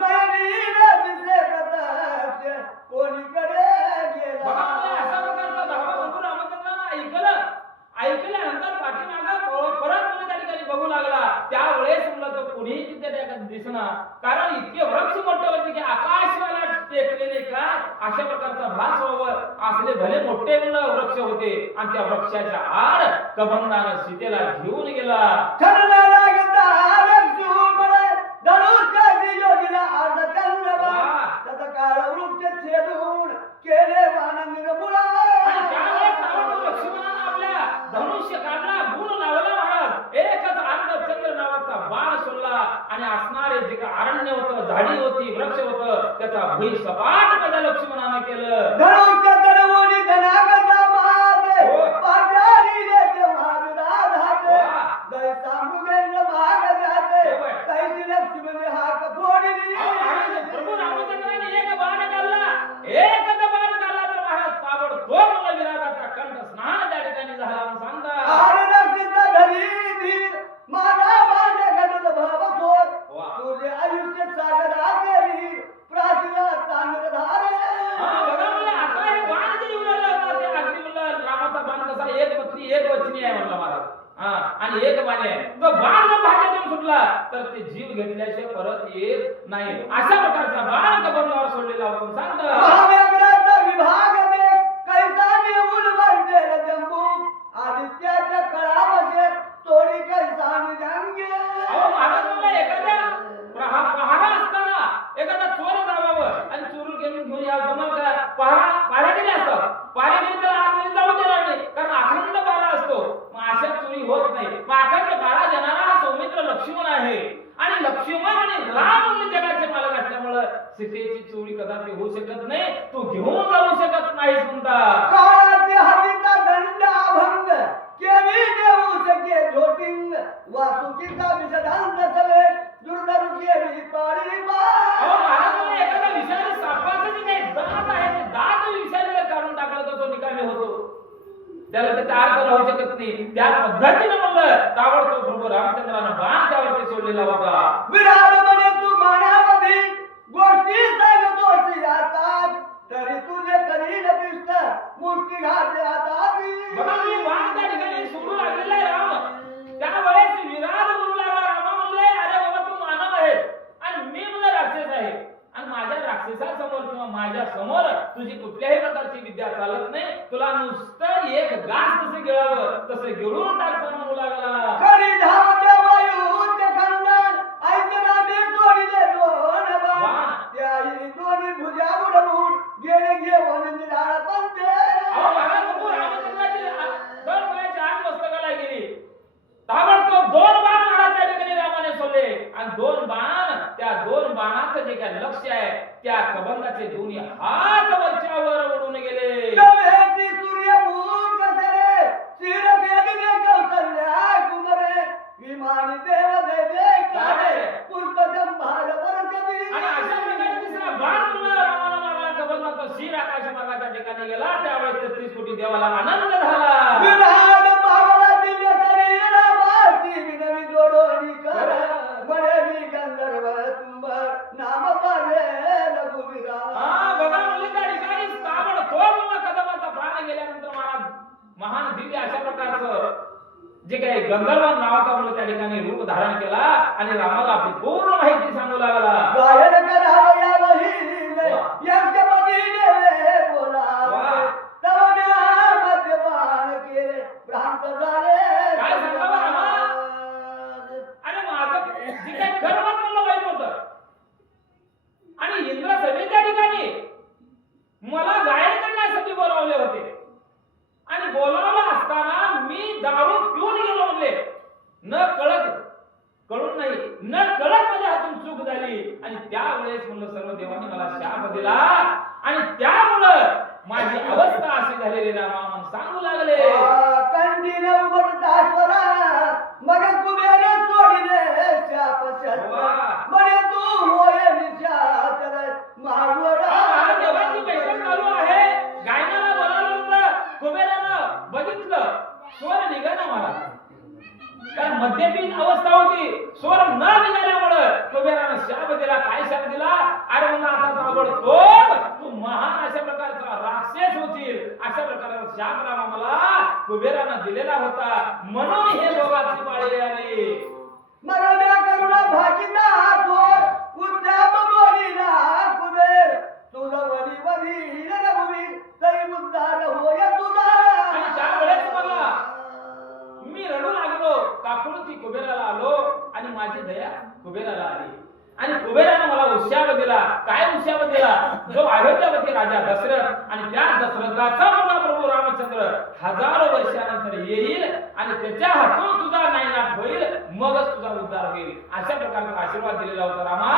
नयनीने दिसे प्रत्यक्ष कोणीकडे बघा गेला. म्हणजे अशा प्रकारचा धावा प्रभू रामचंद्रानं ऐकल्यानंतर पाठीमागं परत म्हणजे त्या ठिकाणी बघू लागला. त्यावेळेस म्हणलं तर कुणीही तिथे त्या ठिकाणी दिसणार, कारण इतके वृक्ष मोठे होते की आकाशाला टेकलेले का अशा प्रकारचा भास व्हावं असले भले मोठे वृक्ष होते. आणि त्या वृक्षाच्या आड कबंधानं सीतेला घेऊन गेला. ठरला लागता लक्ष्मण धनुष्याची योजना अर्ध चंद्रबा तत काळ वृक्ष छेदून केले वान निर्मुळा. आणि त्यावेळेस ताबडतोब लक्ष्मणानं आपल्या धनुष्य काढला, गुण लावला. महाराज एकच अर्धचंद्र नावाचा बाण सोडला आणि असणारे जे काही अरण्य होतं, झाडी होती, वृक्ष होतं, त्याचा भुई सपाट माझ्या लक्ष्मणानं केलं. धनुष्य तडवून धनागता माते पाजारीले तेव्हा विराधाते जैसा मृगेंद्र भाग जाते तैसी लक्ष्मणी हाक फोडली. प्रभू रामचंद्राने एक बाण काढला, एकच बाण काढला तर महाराज ताबडतोब विराधाचा कंठ स्नान त्या ठिकाणी झाला म्हणून सांगता. आरे नक्षत्र धरी धीर माझा बाण घडत भवतोर तुझे आयुष्य सागराचे वीर प्राचीन तांदूळ धारे. बघा मला आता हे बाण जे उडवलं होतं ते अगदी म्हणलं रामाचा बाण कसा एक पत्नी एक वचनी आहे म्हणलं महाराज. आणि एक बाण आहे, तो बाण जर भाग्यातून सुटला तर ते जीव घेतल्याशिवाय परत येत नाही. अशा प्रकारचा बाण कबंधावर सोडलेला होता सांगता. महाव्याघ्राचा विभाग दे कैसा नेऊन वंदेल जंबू आदित्याच्या कळामध्ये तोडी कैसा निजंगे. अहो महाराज म्हणलं एखाद्या पहारा असताना एखादा चोर जावावं आणि चोरून घेऊन या जमल का? पहारेगिरी असतात, पहारेगिरी त्याला आतमध्ये जाऊ देणार नाही, कारण अखंड पारा असतो. मग अशा चोरी होत नाही. मग अखंड पारा देणारा हा सौमित्र लक्ष्मण आहे. आणि लक्ष्मण आणि राम म्हणजे जगाचे मालक असल्यामुळं सीतेची चोरी कदापि होऊ शकत नाही, तू घेऊन जाऊ शकत नाहीस म्हणता. काळाच्या हातीचा दंड अभंग केवी देऊ सके झोटिंग वासुकीचा विषदांत सवे दुर्धरू केवी पारी बा. अहो महाराज म्हणले एखाद्या विषारी सापाचं जे काही दात आहे ते दात विषारीला काढून टाकला तर तो निकामी होतो, त्याला त्याचा अर्थ राहू शकत नाही. त्या पद्धतीने म्हणलं ताबडतोब प्रभू रामचंद्रानं बाण त्यावरती सोडलेला होता. विराट म्हणे तू मानामध्ये गोष्टी सांगतोस यातात तरी तुझे करील पिष्ट मुष्टी घाते आता. बघा मी बाण त्या ठिकाणी सोडू लागलेला आहे राम. त्यावेळेस विराट बोलू लागला. रामा म्हणले अरे बाबा तू मानव आहे आणि मी म्हणलं राक्षस आहे, आणि माझ्या राक्षसासमोर किंवा माझ्या समोर तुझी कुठल्याही प्रकारची विद्या चालत नाही. तुला नुसतं एक घास कसं गिळावं तसं गिळून टाकता म्हणू लागला. करी धावते वायूचे खंडन ऐकनाने तोडले दोन बाण त्याही दोन्ही भुजा उडवून गेले घेऊन निराळ पंथे. अहो महाराज प्रभू रामचंद्राची दोन पायाची आग मस्तकाला गेली. ताबडतोब दोन बाण महाराज त्या ठिकाणी रामाने सोडले आणि त्या दोन बाणाचं जे काय लक्ष आहे त्या कबंधाचे दोन्ही हात वरच्यावर उडून गेले. कवेची सूर्यमुख सरे शिर भेदने कौशल्या कुमरे विमानी देव देवे काळे पुष्प जंभार वरकवी. आणि अशा प्रकारे तिसरा बाण म्हणून रामाला मारला. कबंधाचा शिर आकाश मार्गाच्या ठिकाणी गेला. त्यावेळेस 33 कोटी देवाला आनंद झाला. विराट पावला दिव्य शरीर वासी विनवी जोडोनी कर म्हणे मी गंधर्व तुंबर नाम पाले गंधर्व नावाचा मुलं त्या ठिकाणी रूप धारण केला आणि रामाला आपली पूर्ण माहिती सांगू लागला. गायन करावं या वहीने यक्षपतीने बोलावे तव म्या मद्यपान केले भ्रांत झाले. काय सांगावं रामा? अरे माझं जे काही कर्म मला वाईट होतं आणि इंद्र सभेच्या ठिकाणी मला गायन करण्यासाठी बोलावले होते आणि बोलावलं असताना मी दारू पिऊन गेलो म्हणले. न कळत कळून नाही न कळत माझ्या हातून चूक झाली आणि त्यावेळेस म्हणलं सर्व देवांनी मला शाप दिला आणि त्यामुळं माझी अवस्था अशी झालेली रामा म्हणून सांगू लागले. कंदील उमटता स्वरा मग कुबेर सोडिले शाप शस्त्र म्हणे तू होय निशाचर महावर. देवांची बैठक चालू आहे. गायनाला बोलावलं होतं. कुबेरानं बघितलं स्वर निघाला मला कारण मद्यपीन अवस्था होती. स्वर न निघाल्यामुळं कुबेरानं शाप दिला. काय शाप दिला? अरे म्हणलं आता ताबडतोब तू महान अशा प्रकारचा राक्षस होतील अशा प्रकारचा शाप रामा मला कुबेरानं दिलेला होता म्हणून हे दोघांची पाळी आली. मरम्या करुणा भागिना थोर उद्याप बोलिला कुबेर तुझं वली वली रघुवीर तरी उद्धार होय तुझा. आणि त्यावेळेस मला मी रडू लागलो. काकुळती कुबेराला आलो आणि माझी दया कुबेराला आली आणि कुबेरानं मला उत्साह दिला. काय उत्साह दिला? जो अयोध्यावती राजा दशरथ आणि त्या दशरथाचा मुलगा प्रभू रामचंद्र हजारो वर्षानंतर येईल आणि त्याच्या हातून तुझा नायनाट होईल मगच तुझा उद्धार होईल अशा प्रकारचा आशीर्वाद दिलेला होता रामा.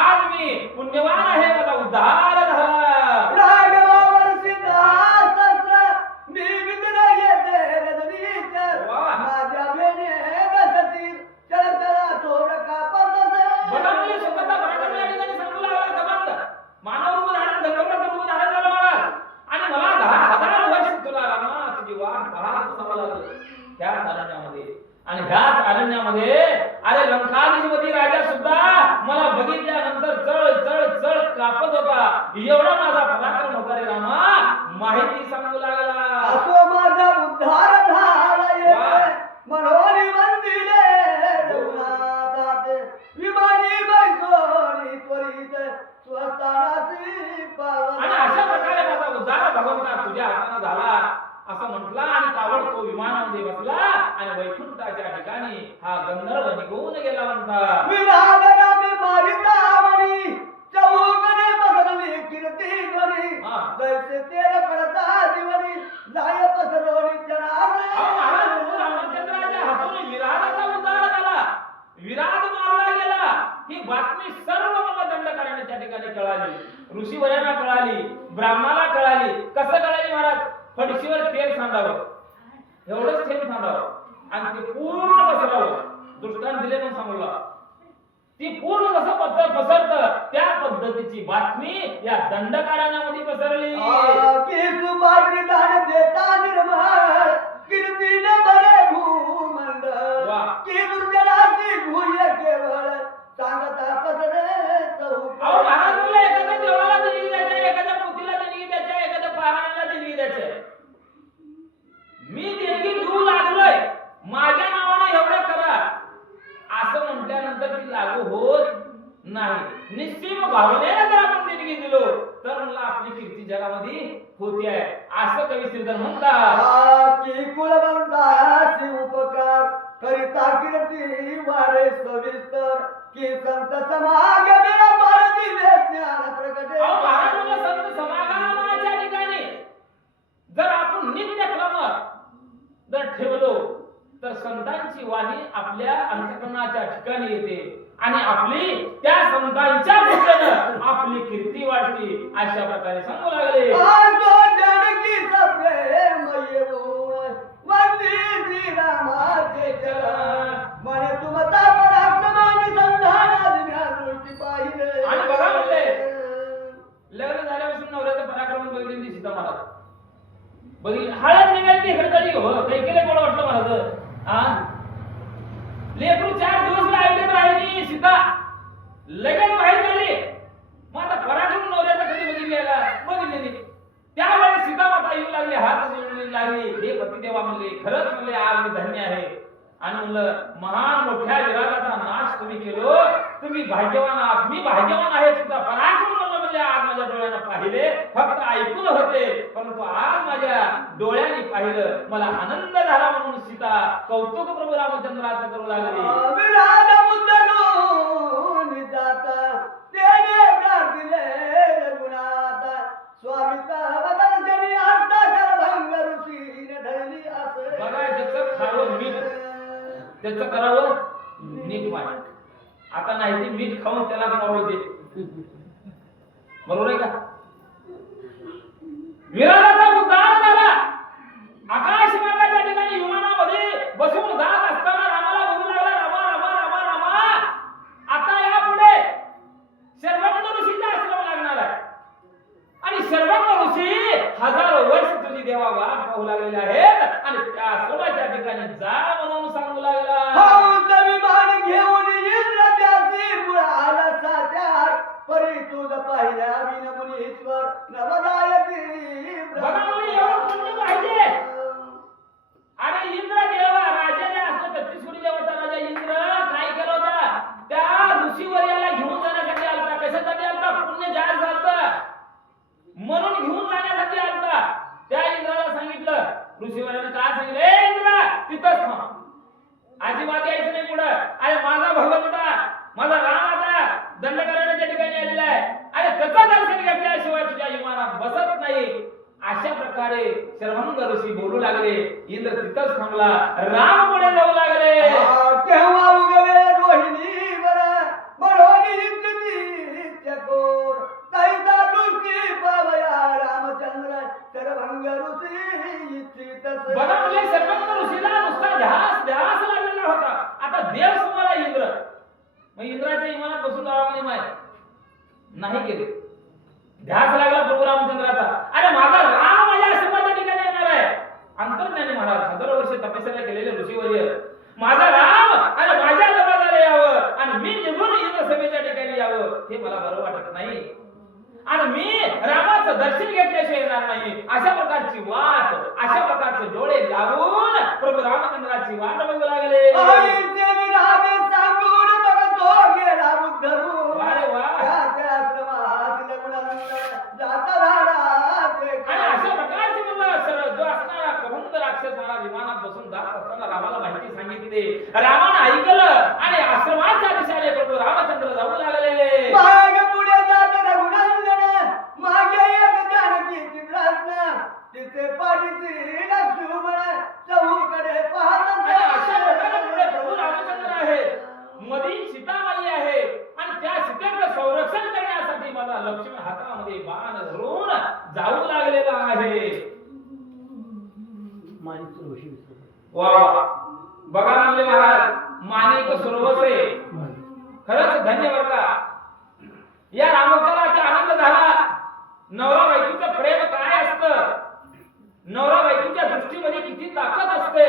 आज मी पुण्यवान आहे माझा उद्धार झाला. राघवावर सिद्धास्त्र मी विदुर येते रजनीचर माझ्या बेने दशतीर चळ चळा थोर कापत बदलली स्वतःचा पराक्रम या ठिकाणी सांगू लागला. कबंध मानव रूप धारण गंधर्वाचं रूप धारण झालं महाराज आणि मला 10,000 वर्ष तुला रामा तुझी वाट पाहत बसावं लागलं त्याच अरण्यामध्ये. आणि ह्याच अरण्यामध्ये अरे लंकाधिपती राजा सुद्धा मला बघितल्यानंतर चळ चळ चळ कापत होता. एवढा माझा पराक्रम होता रे रामा. माहिती सांगू लागला. असो माझा उद्धार झाला येते मनोनी मंदिरे रघुनाथात विमानी बैसोनी त्वरित स्वस्थानासी पावन. आणि अशा प्रकारे माझा उद्धार भगवंता तुझ्या हाताने झाला असं म्हटला आणि ताबडतोब विमानामध्ये बसला आणि वैकुंठाच्या ठिकाणी हा गंधर्व निघून गेला म्हणता. विरागरामे मारितावणी चौकने बदलली कीर्ती ध्वनी जैसे तेल पडता जीवनी जाय पसरोनी चणार. महाराज प्रभू रामचंद्राच्या हातून विराटाचा उद्धार झाला. विराट मारला गेला. ही बातमी सर्व मला दंडकारण्याच्या ठिकाणी कळाली. ऋषीवर्यांना कळाली. ब्राह्मणाला कळाली. कसं कळाली महाराज? फडशीवर तेल सांडावं एवढंच थेंब सांडावं आणि ते पूर्ण पसरावं. दृष्टांत दिले म्हणून सांगलं ती पूर्ण जसं पत्र पसरतं त्या पद्धतीची बातमी या दंडकारण्यामध्ये पसरली. की सुबाद्री दान देता निर्मळ कीर्तीने बरे भूमंडळ की दुर्जनाची भूय केवळ सांगता पसरे चौक. अहो महाराज बोलले एखाद्या देवाला देणगी द्यायची, एखाद्या पोथीला देणगी द्यायची, एखाद्या पारायणाला देणगी द्यायची. मी देणगी देऊ लागलोय माझ्या नावाने एवढं करा असं म्हटल्यानंतर ती लागू होत नाही. निश्चित भावनेने जर आपण देणगी दिलो तर म्हणलं आपली कीर्ती जगामध्ये होती आहे असं कवी श्रीधर म्हणतात. की कुलवंताची उपकार करिता कीर्ती वाढे सविस्तर की संत समागमे अपार दिले ज्ञान प्रगटे. अहो महाराज म्हणलं संत समागमाच्या ठिकाणी जर आपण नित्यक्रम जर ठेवलो तर संतांची वाणी आपल्या अंतःकरणाच्या ठिकाणी येते आणि आपली त्या संतांच्या कृपेनं आपली कीर्ती वाढते अशा प्रकारे सांगू लागले. आजो जानकी प्रेम येऊन वंदी श्रीरामाचे चरण म्हणे तुमचा पराक्रमाने संधान दिव्या दृष्टी पाहिले. आणि बघा म्हणले लग्न झाल्यापासून नवऱ्याचं पराक्रम बघितली सीता महाराज बघितली. हळद निघाली इकडे तरी हो काही केलं कोण वाटलं महाराज. लेकरू 4 दिवस आईकडे राहिली सीता लगेच बाहेर गेली. मग आता पराक्रम नवऱ्याचा कधी बघितलेली. त्यावेळेस सीता माता येऊ लागली हात जोडू लागली. हे पतिदेवा म्हणले खरंच म्हणले आज मी धन्य आहे आणि रानात मी भाग्यवान आहे तुझा पराक्रम म्हणलं म्हणजे आज माझ्या डोळ्यानं पाहिले फक्त ऐकून होते परंतु आज माझ्या डोळ्याने पाहिलं मला आनंद झाला म्हणून सीता कौतुक प्रभू रामचंद्राचं करू लागली विराट मुद्दून जाता तेने प्रार्थिले रघुनाथ स्वामीचा बदर्शनी आता करभंग ऋषीने धरली असे बघा त्याचं खावं मीठ त्याचं करावं नीट वाट आता नाही ते मीठ खाऊन त्याला मरवू दे बरोबर आहे का विराटाचा उद्धार झाला आकाश मार्गाच्या ठिकाणी विमानामध्ये बसून जात असताना रामाला बोलू लागला रामा रामा रामा रामा आता यापुढे सर्वांग ऋषीचा आश्रम लागणार आहे आणि सर्वांग ऋषी हजारो वर्ष तुझी देवा वाट पाहू लागलेले आहेत आणि त्या आश्रमाच्या ठिकाणी जा म्हणून सांगू लागला विमान घेऊन इंद्र त्याची मुळाला साच्यार परी तुझ पाहिल्या विन मुनीश्वर नवदायकी बघा मुली एवढं पुण्य पाहिजे अरे इंद्र देवा राजा जे असतो 33 कोटी देवाचा राजा इंद्र काय केलं होता त्या ऋषीवर्याला घेऊन जाण्यासाठी आलता कशासाठी आलता पुण्य जास्त झालतं म्हणून घेऊन जाण्यासाठी आलता त्या इंद्राला सांगितलं ऋषीवर्याने काय सांगितलं ए इंद्रा तिथंच थांब अजिबात यायचं नाही पुढं अरे माझा भगवंता माझा राम आता दंडकारण्याच्या ठिकाणी आलेला आहे अरे त्याचं दर्शन घेतल्याशिवाय तुझ्या विमानात बसत नाही अशा प्रकारे सर्वांग ऋषी बोलू लागले इंद्र तिथंच थांबला राम पुढे जाऊ लागले केव्हा उगवे रोहिणी वर बडोनी इतकी चकोर कैसा दृष्टी पावया रामचंद्र सर्वांग ऋषी इच्छितस बघा म्हणजे सर्वांग ऋषीला नुसता ध्यास लागलेला होता आता देव समोर आहे इंद्र मग इंद्राच्या विमानात बसून जावं नाही गेले ध्यास लागला प्रभू रामचंद्राचा अरे माझा राम माझ्या आश्रमाच्या ठिकाणी येणार आहे अंतर्ज्ञानी महाराज हजारो वर्ष तपस्या केलेले ऋषीवर्य माझा राम अरे माझ्या दरबाराला यावं आणि मी निघून इंद्र सभेच्या ठिकाणी यावं हे मला बरं वाटत नाही आणि मी रामाचं दर्शन घेतल्याशिवाय येणार नाही अशा प्रकारची वाट अशा प्रकारचे डोळे लावून प्रभू रामचंद्राची वाट बघू लागले वारे वा आणि अशा प्रकारचे म्हणलं जो असणारा कबंध राक्षस महाराज विमानात बसून जात असताना रामाला माहिती सांगितली रामानं ऐकलं आणि आश्रमाच्या दिशेने प्रभू रामचंद्र जाऊ लागले पुढे जात रघुनंदन मागे येत जानकीची प्रार्थना तिथे पाठीची लक्ष्मण चहूकडे पाहत अशा प्रकारे पुढे प्रभू रामचंद्र आहे मधी सीतामाई आहे आणि त्या सीतेचं संरक्षण करण्यासाठी माझा लक्ष्मण हातामध्ये बाण धरून जाऊ लागलेला आहे वा वा बघा म्हणले महाराज माणिक सुरवसे खरंच धन्य बर का या रामभक्ताला की आनंद झाला नवरा बायकोचं प्रेम काय असतं नवरा बायकोच्या दृष्टीमध्ये किती ताकद असते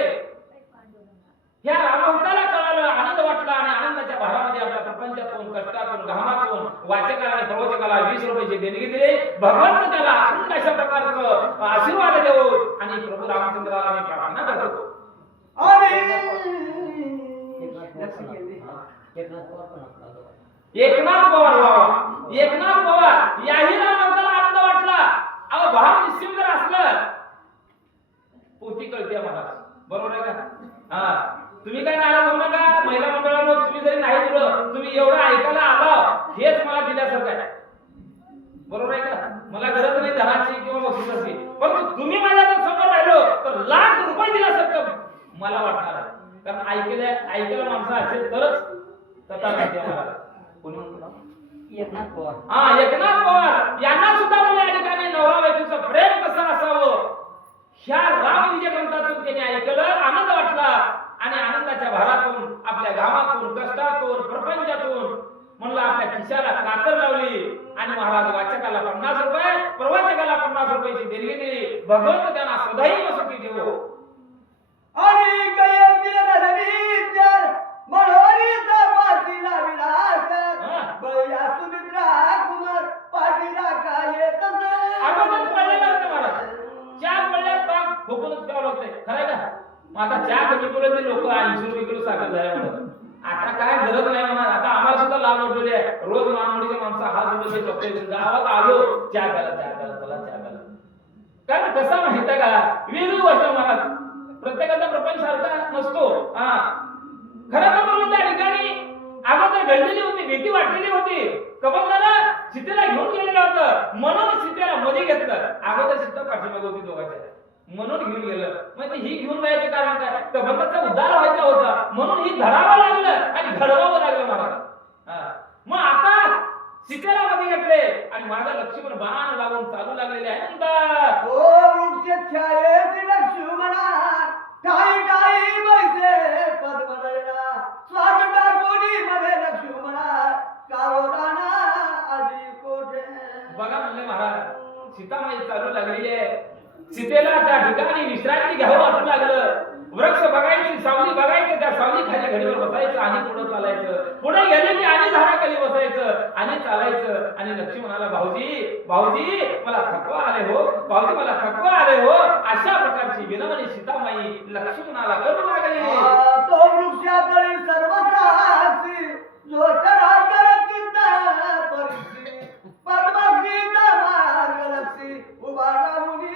ह्या रामभक्ताला कळालं आनंद वाटला आणि आनंदाच्या भारामध्ये आपल्या प्रपंचातून कष्टातून घामातून वाचकाला आणि प्रवचकाला 20 रुपयाची देणगी दिली भगवंत त्याला अखंड अशा प्रकारचं आशीर्वाद देवो आणि प्रभू रामचंद्राला मी प्रार्थना करतो एकनाथ पवार याही रामभक्ताला आनंद वाटला अहो भाव निश्चित जर असलं पोती कळते महाराज बरोबर आहे का हा तुम्ही काय नाराज होऊ नका महिला मंडळाला तुम्ही जरी नाही दिलं तुम्ही एवढं ऐकायला आला हेच मला दिल्यासारखं आहे बरोबर आहे का मला गरज नाही धनाची किंवा बक्षिसाची परंतु तुम्ही माझ्या जर समोर राहिलो तर लाख रुपये दिल्यासारखं मला वाटणार आहे कारण ऐकायला माणसं असेल तरच तथा माहिती मला एकनाथ पवार यांना सुद्धा मला या ठिकाणी नवरा बायकोचं प्रेम कसं असावं ह्या राम विजय ग्रंथातून त्यांनी ऐकलं आनंद वाटला आणि आनंदाच्या भारातून आपल्या गावातून कष्टातून प्रपंचातून म्हणलं आपल्या खिशाला कातर लावली आणि महाराज वाचकाला 50 रुपये प्रवाचकाला 50 रुपयाची देणगी दिली भगवंत त्यांना सदैव सुखी ठेवो आणि गयतील नदीचर मनोरीचा पाटीला विलास बळया सुमित्रा कुमार पाटीला काय अगोदर पडलेलं होतं महाराज चहा पडल्यावर ताक फुकूनच प्यावं लागतंय खरं का मग आता चहा कमी बोलत ते लोक 80 रुपये किलो साखर झाल्या म्हणतात आता काय गरज नाही म्हणा आता आम्हाला सुद्धा लाभ उठलेली आहे रोज मानवडीचे माणसं हात जोडले कपडे घेऊन गावात आलो, चहा प्याला चला चहा प्याला. कारण कसा माहिती आहे का, वेगळी गोष्ट महाराज, प्रत्येकाचा प्रपंच सारखा नसतो. हा खरं तर म्हणून त्या ठिकाणी अगोदर घडलेली होती, भीती वाटलेली होती. कबंदाला सीतेला घेऊन गेलेलं होतं, म्हणून सीतेला मध्ये घेतलं. अगोदर सीता पाठीमागे होती दोघांच्या, म्हणून घेऊन गेलं. म्हणजे ही घेऊन जायचं कारण काय, कबंदाचा उद्धार व्हायचा होता, म्हणून ही धरावं लागलं आणि घडवावं लागलं महाराज. मग आता सीतेला मध्ये घेतले आणि माझा लक्ष्मण बाण लावून चालू लागलेले आहे. म्हणतात ओ वृक्ष छायेत लक्ष्मणा, टाई टाई बैसे पद्मनयना, स्वाग टाकूनी मध्ये लक्ष्मणा, कावराना आधी कोठे. बघा म्हणले महाराज, सीतामाई चालू लागलेली आहे. सीतेला त्या ठिकाणी विश्रांती घ्यावं वाटू लागलं. वृक्ष बघायची, सावली बघायची, त्या सावली खाली घडीवर बसायचं आणि पुढे चालायचं. पुढे गेले की आणि झाडाखाली बसायचं आणि चालायचं. आणि लक्ष्मणाला भाऊजी भाऊजी मला थकवा आले हो, भाऊजी मला थकवा आले हो, अशा प्रकारची विनवणी सीतामाई लक्ष्मणाला करू लागली. तो वृक्षातळी सर्व साक्षी, जो चराचर चिंता परिसी, पद्माक्षीचा मार्ग लक्षी, उभा राहुनी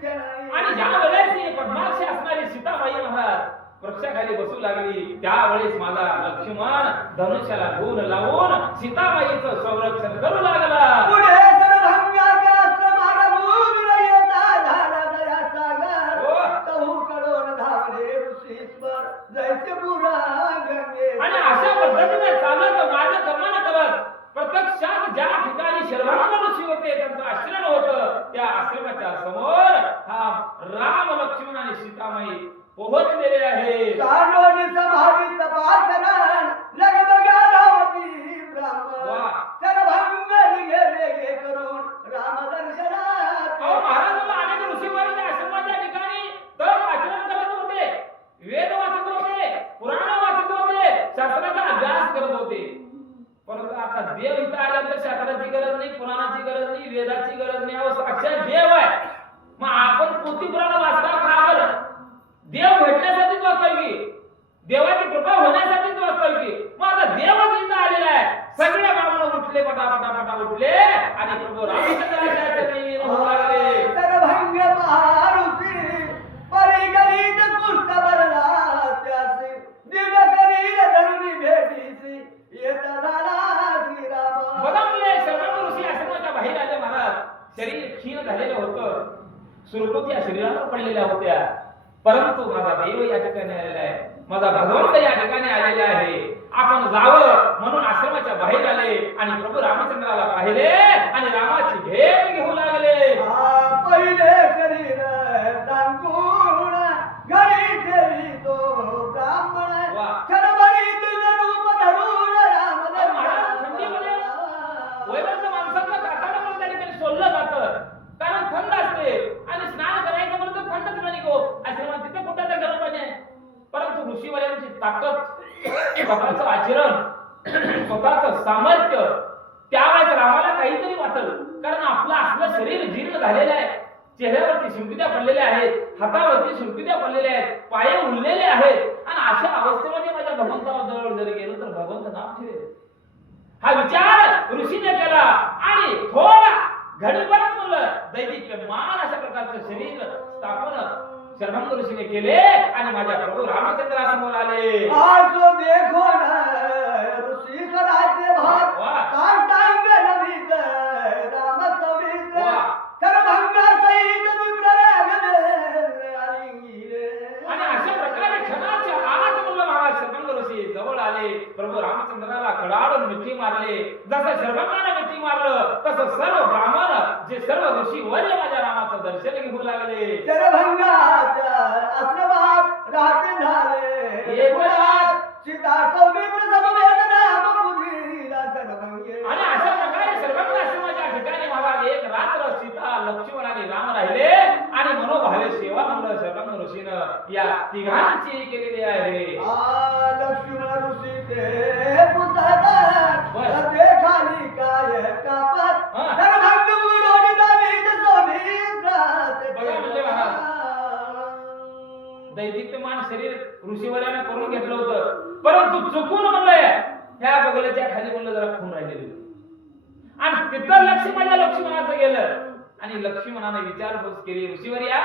क्षणी. आणि ज्या वेळेस ही पद्माक्षी असणारी सीतामाई महाराज वृक्षाखाली बसू लागली, त्यावेळेस माझा लक्ष्मण धनुष्याला धून लावून सीतामाईचं संरक्षण करू लागला. पुढे सरभंगाच्या आश्रमाला भूमीला येता झाला दया सागर, हो. तहु कडून धावले ऋषीश्वर जैसे पुरा गंगे. आणि अशा पद्धतीने चालत माझं गमन करत प्रत्यक्षात ज्या ठिकाणी शर्वांग ऋषी होते, त्यांचं आश्रम होतं, त्या आश्रमाच्या समोर हा राम लक्ष्मण आणि सीतामाई पोहोचलेले आहे. कांडोनी समाधी तपासरण लगबगा धावती ब्राह्मण, वा. सरभंग निघे करून राम दर्शनात. अहो महाराज, मला अनेक ऋषीमुनी त्या आश्रमाच्या ठिकाणी तप आचरण करत होते, वेद वाचत होते, पुराण वाचत होते, शास्त्राचा अभ्यास करत होते. परंतु आता देव इथं आल्यानंतर शास्त्राची गरज नाही, पुराणाची गरज नाही, वेदाची गरज नाही. अहो साक्षात देव आहे. मग आपण पोथी पुराण वाचता का बरं? देव भेटण्यासाठीच वाचतोय की, देवाची कृपा होण्यासाठीच वाचतोय की. मग आता देवच इथं आलेला आहे. सगळे ब्राह्मण उठले, पटापटा उठले आणि प्रभू रामचंद्राच्या चरणी होऊ लागले. सरभंग महारुषी परिगणित कुष्ठ भरला त्यासी, दिल करील धरुणी भेटीसी, येत झाला श्रीराम. बघा मुले, सर्व ऋषी आश्रमाच्या बाहेर आले महाराज. शरीर क्षीण झालेलं होतं, सुरकुती या शरीरावर पडलेल्या होत्या. परंतु माझा देव या ठिकाणी आलेला आहे, माझा भगवंत या ठिकाणी आलेला आहे. आपण जावं म्हणून आश्रमाच्या बाहेर आले आणि प्रभू रामचंद्राला पाहिले आणि रामाची भेट घेऊ लागले. पहिले शरीर दांकुण घरी ठेवी तो ब्राह्मण, वा. क्षणभरी तुझे रूप धरून राम अहो महाराज, थंडीमध्ये वयवृद्ध माणसाचं कातडामुळे त्या ठिकाणी सोडलं जातं, कारण थंड असते आणि स्नान करायचं म्हणलं तर थंडच पाणी गो. आश्रमात तिथे कुठं तर गरम पाणी आहे. परंतु ऋषीवर्यांची ताकद, स्वतःचं आचरण, स्वतःचं सामर्थ्य, त्यावेळेस रामाला काहीतरी वाटलं. कारण आपलं असलं शरीर जीर्ण झालेलं आहे, चेहऱ्यावरती शिंपित्या पडलेल्या आहेत, हातावरती शिंपित्या पडलेल्या आहेत, पाय उरलेले आहेत. आणि अशा अवस्थेमध्ये माझ्या भगवंताजवळ जर गेलो तर भगवंत नाव ठेवेल, हा विचार ऋषीने केला. आणि थोडा घडीभरात म्हणलं दैदिप्यमान अशा प्रकारचं शरीर स्थापन शर्वांग ऋषीने केले आणि माझ्या प्रभू रामचंद्रासमोर आले. आजो देखो ना ऋषी स्वराज्य भाग, वा. कांतांग नवीत राम सवित, वा. सरभंगा सहित विप्ररागले आलिंगिरे. आणि अशा प्रकारे क्षणाच्या आत म्हणलं महाराज शर्वांग ऋषी जवळ आले. प्रभू रामचंद्राला कडाडून मिठी मारले. जसं शर्वांगाने मिठी मारलं तसं सर्व ब्राह्मण, जे सर्व ऋषी वर्य माझ्या रामाचं दर्शन घेऊ लागले. सरभंगाच्या आश्रमात राहते झाले एकनाथ, सीता सौमित्र समवेत राम पुरीला सरभंगे. आणि अशा प्रकारे सर्वांग आश्रमाच्या ठिकाणी महाराज एक रात्र सीता, लक्ष्मण आणि राम राहिले आणि मनोभावे सेवा म्हणलं शर्वांग ऋषीनं या तिघांची केलेली आहे. लक्ष्मण ऋषी ते पुसतात, ते खाली काय कापत, सरभंग उडवून दावीत सोमित्रात. बघा म्हणजे महाराज, दैदिप्यमान शरीर ऋषीवर्याने करून घेतलं होतं, परंतु चुकून म्हणलंय ह्या बगलाच्या खाली म्हणलं जरा खून राहिलेली. आणि तिथं लक्ष्मणाचं गेलं आणि लक्ष्मणाने विचारपूस केली, ऋषीवर्या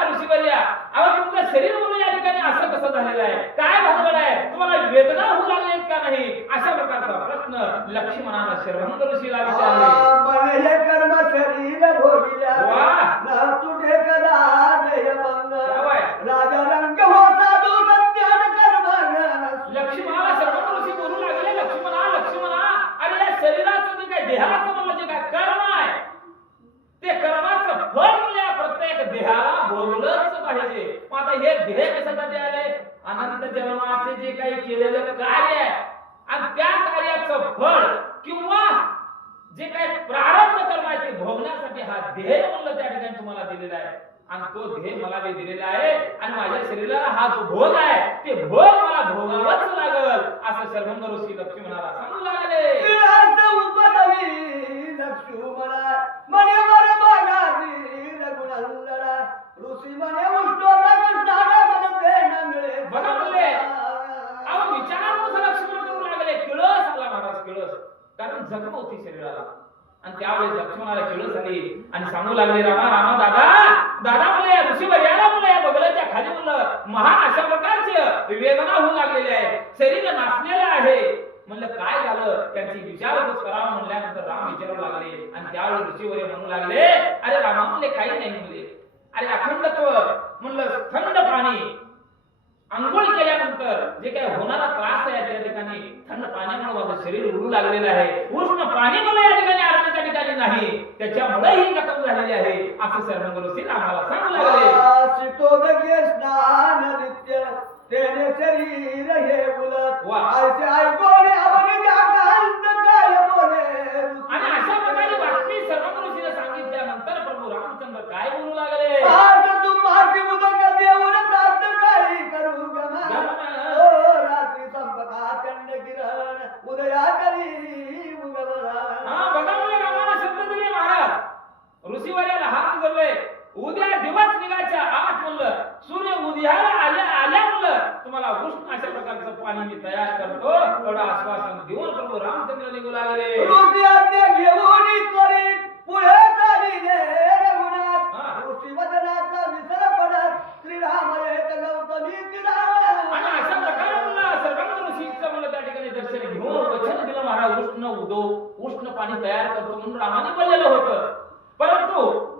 अहो तुमचं शरीर म्हणून या ठिकाणी असं कसं झालेलं आहे, काय भानगड आहे, तुम्हाला वेदना होऊ लागली का नाही, अशा प्रकारचा प्रश्न लक्ष्मणानं शर्वंग ऋषीला विचारले. मन हे कर्म शरीर भोगिल्या वाह! न तुझे कदा देयबंद जावई. राजा रंग हो साधू सत्यान कर्म लक्ष्मणाला शर्वंग ऋषी बोलू लागले, लक्ष्मणा अरे या शरीराचं जे काय देहाचं म्हणलं जे काय कर्म आहे ते कर्माचं फळ म्हणजे प्रत्येक देहाला भोगलंच पाहिजे. मग आता हे देह कशासाठी आले, अनंत जन्माचे जे काही केलेलं कार्य आहे आणि त्या कार्याचं फळ किंवा जे काही प्रारब्ध कर्म आहे ते भोगण्यासाठी हा देह म्हणलं त्या ठिकाणी तुम्हाला दिलेला आहे आणि तो देह मला बी दिलेला आहे आणि माझ्या शरीराला हा जो भोग आहे ते भोग मला भोगावंच लागल असं शर्वंग ऋषी लक्ष्मणाला सांगू लागले. उपदवी लक्ष्मणा मने वर बागारी रघुनंदना ऋषी मने उष्णोदा कृष्णाला म्हणते न मिळे. बघा म्हणले अहो विचारपूस लक्ष्मण करू लागले, किळस आला महाराज, किळस, कारण जखम होती शरीराला आणि त्यावेळेस लक्ष्मणाला किळस आली आणि सांगू लागले, रामा दादा म्हणले ऋषीवर्याला म्हणलं या बगलाच्या खाली म्हणलं महान अशा प्रकारची वेदना होऊ लागलेली आहे, शरीर नाचलेलं आहे. म्हणलं काय झालं, त्यांची विचारपूस करावं म्हणल्यानंतर राम विचारू लागले आणि त्यावेळेस ऋषीवर्य म्हणू लागले, अरे रामा म्हणले काही नाही म्हणले, अरे अखंडत्व म्हणलं थंड पाणी अंघोळ केल्यानंतर जे काय होणारा त्रास आहे त्या ठिकाणी थंड पाण्यामुळे माझं शरीर उडू लागलेलं आहे, उष्ण पाणी मला या ठिकाणी आरामाच्या ठिकाणी नाही, त्याच्यामुळे ही जखम झालेली आहे असं शर्वंग ऋषी रामाला सांगू लागले. शीतोदके स्नान नित्य तेने शरीर हे उलट वाह! ऐसे ऐकोने अवनी जागांत काय बोले. आणि अशा प्रकारे बातमी शर्वंग ऋषीने सांगितल्यानंतर प्रभू रामचंद्र काय बोलू लागले, आज तुम्हाची उदक देऊन प्राप्त काही करू गमा ओ रात्री संपका चंड किरण उदया करी उगवला. हा बघा मुळे रामाला शब्द दिले महाराज, ऋषीवर्याला हात जोडले, उद्या दिवस निघायच्या आठ म्हणलं सूर्य उदयाला आल्या म्हणलं तुम्हाला उष्ण अशा प्रकारचं पाणी मी तयार करतो एवढं आश्वासन देऊन प्रभू रामचंद्र निघू लागले. ऋषी आज्ञा घेऊन त्वरित पुढे चालिले रघुनाथ ऋषी वदनाचा विसर पडत श्रीराम येत गौतमी तीरा. आणि अशा प्रकारे म्हणलं सर्वांग ऋषीचं म्हणलं त्या ठिकाणी दर्शन घेऊन वचन दिलं महाराज, उष्ण पाणी तयार करतो म्हणून रामाने बोललेलं होतं. परंतु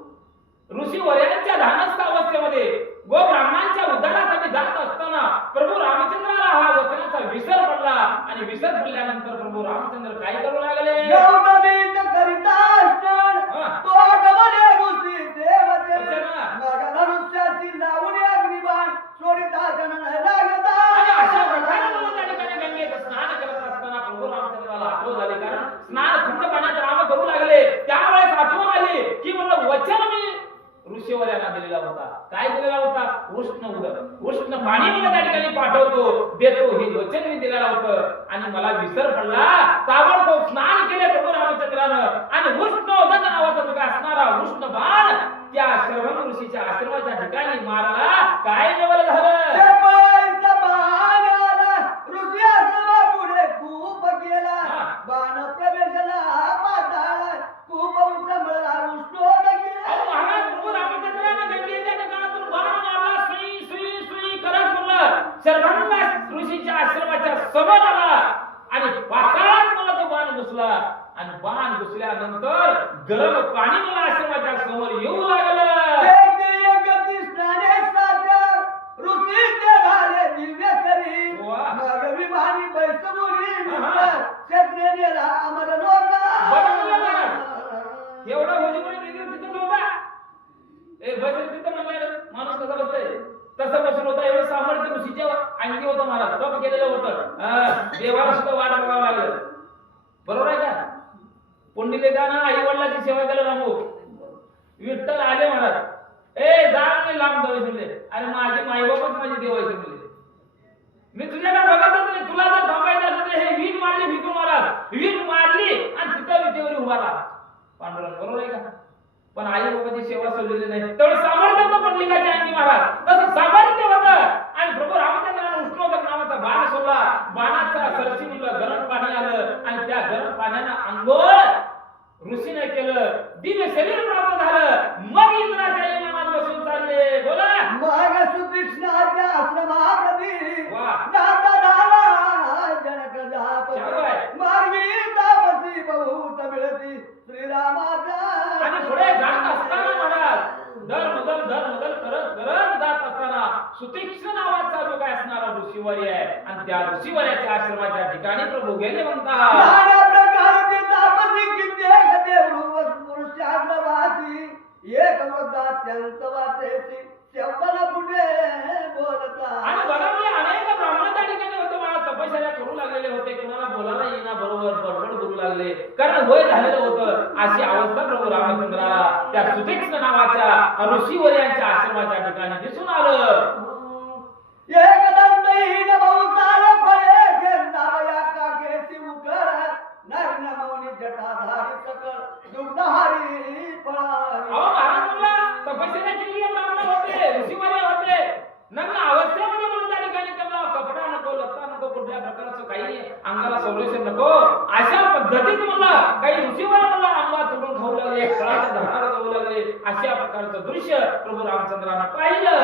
ऋषीवर्यांच्या धानस्थ अवस्थेमध्ये गो ब्राह्मणांच्या उद्धारासाठी जात असताना प्रभू रामचंद्राला हा वचनाचा विसर पडला आणि विसर पडल्यानंतर प्रभू रामचंद्र काय करू लागले, गौतमीच करिता स्नान तो आठवले ऋषी देवते मग धनुष्याची लावून अग्निबाण सोडिता जन लागता. आणि अशा प्रकारे म्हणून त्या ठिकाणी गंगेत स्नान करत असताना प्रभू रामचंद्राला आठवण झाली, कारण स्नान थंड पाण्यात राम करू लागले. त्यावेळेस आठवण आली की म्हणलं वचन मी ऋषीवर्यांना दिलेला होता, काय दिलेला होता, उष्ण पाणी मला त्या ठिकाणी पाठवतो देतो हे वचन मी दिलेलं होतं आणि मला विसर पडला. ताबडतोब स्नान केले प्रभू रामचंद्रानं आणि उष्ण उदक नावाचा जो काय असणारा उष्ण बाण त्या शर्वंग ऋषीच्या आश्रमाच्या ठिकाणी मारला. काय नवल झालं, शेपाईचा बाण आला ऋषी आश्रमापुढे खूप गेला बाण प्रवेशला पाताळात खूप उचंबळला उष्णोदक अहो महाराज प्रभू रामचंद्रानं गंगेच्या ठिकाणातून बाण मारला, सुई करत म्हणलं शर्वंग ऋषीच्या आश्रमाच्या समोर आला आणि पाताळात मला तो बाण घुसला आणि बाण घुसल्यानंतर गरम पाणी मला आश्रमाच्या समोर येऊ लागलं. ऋषीचे झाले दिव्य शरीर वाह! मग विभानी बैसमुनी क्षत्रियला अमर बघा लोका. महाराज एवढा भोजपुरी तिथं होता, एक भजन तिथं म्हणलं माणूस कसा बसतोय तसं बसून होता. एवढं सामर्थ्य ऋषीच्या अंगी होतं महाराज, तप केलेलं होतं. देवाला सुद्धा वाट बघावं लागलं, बरोबर आहे का. पुंडलिकानं आई वडिलांची सेवा केलं रामू विठ्ठल आले महाराज, ए जा मी लांब जाऊ म्हणले, अरे माझे माईबापच माझे देव आहेत म्हणले, मी तुझ्याकडे बघतच नाही, तुला जर थांबायचं असेल तर हे वीट मारली भिकू महाराज, वीट मारली आणि तिथं विटेवर उभा राहा पांडुरंग, बरोबर आहे का. पण आई बाबाची सेवा सोडलेली नाही, तेवढं सामर्थ्य होतं पुंडलिकाच्या अंगी महाराज, तसं सामर्थ्य होतं. आणि प्रभू रामचंद्रानं उष्णोदक नावाचा बाण सोडला, बाणाचा सरशी म्हणलं गरम पाणी आलं आणि त्या गरम पाण्यानं अंघोळ ऋषीने दिव्य शरीर प्राप्त झालं. मग इंद्राच्या विमानात बसून चालले. बोला. मग सुतीक्ष्णाच्या आश्रमाप्रती वा. जाता झाला जनक जापती. शाबास. मार्गी तापसी बहुत मिळती श्रीरामाचा. आणि पुढे जात असताना महाराज धर्म करत जात असताना सुतीक्ष्ण नावाचा जो काय असणारा ऋषीवर्य आहे आणि त्या ऋषीवर्याच्या आश्रमाच्या ठिकाणी प्रभू गेले म्हणतात. नाना प्रकारचे तापसी कित्येक देवरूप पुरुषाग्रवासी एक वृद्धा अत्यंत वाचेसी शब्दाला पुढे बोलता. आणि बघा मी अनेक ब्राह्मण त्या ठिकाणी होते. मला तपश्चर्या करू लागलेले होते. कोणाला बोलायला येईना बरोबर बडबड बोलू लागले. कारण वय झालेलं होतं. अशी अवस्था प्रभू रामचंद्राला त्या सुतीक्ष्ण नावाच्या ऋषीवर्यांच्या आश्रमाच्या ठिकाणी दिसून आलं. एक दंतहीन बहुकाल फळे घेतावया काकेची उकळ नग्न मौनी जटाधारी सकळ दुग्धहारी फळारी. अहो महाराज म्हणला तपश्चर्या केलेले ब्राह्मण होते, ऋषीवर्य होते. नग्न अवस्थेमध्ये म्हणून त्या ठिकाणी त्यांना कपडा नको, लत्ता नको, कुठल्या प्रकारचं काही अंगाला संरक्षण नको. अशा पद्धतीत म्हणला काही ऋषीवर्य म्हणला अंगात तुडून खाऊ लागले, फळाच्या झाडाला जाऊ लागले. अशा प्रकारचं दृश्य प्रभू रामचंद्रांना पाहिलं.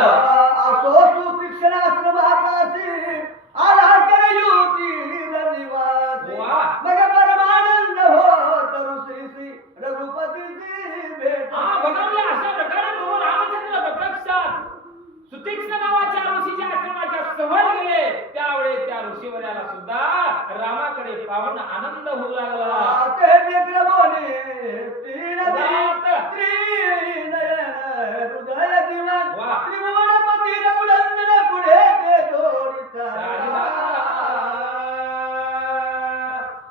असो सुतीक्ष्ण आश्रमापासी आला कर युती निवासी. वा. मग परमानंद होत ऋषीसी रघुपतीची भेट. हा बघा म्हणजे अशा प्रकारे प्रभू रामचंद्र प्रत्यक्षात सुतीक्ष्ण नावाच्या ऋषीच्या आश्रमाच्या समोर गेले. त्यावेळी त्या ऋषीवर्याला सुद्धा रामाकडे पाहून आनंद होऊ लागला. ते विक्रमोनी तीन वात. त्रिनयन हृदय दिवन वा. त्रिभुवनपती रघुनंदन पुढे ते दोरीचा.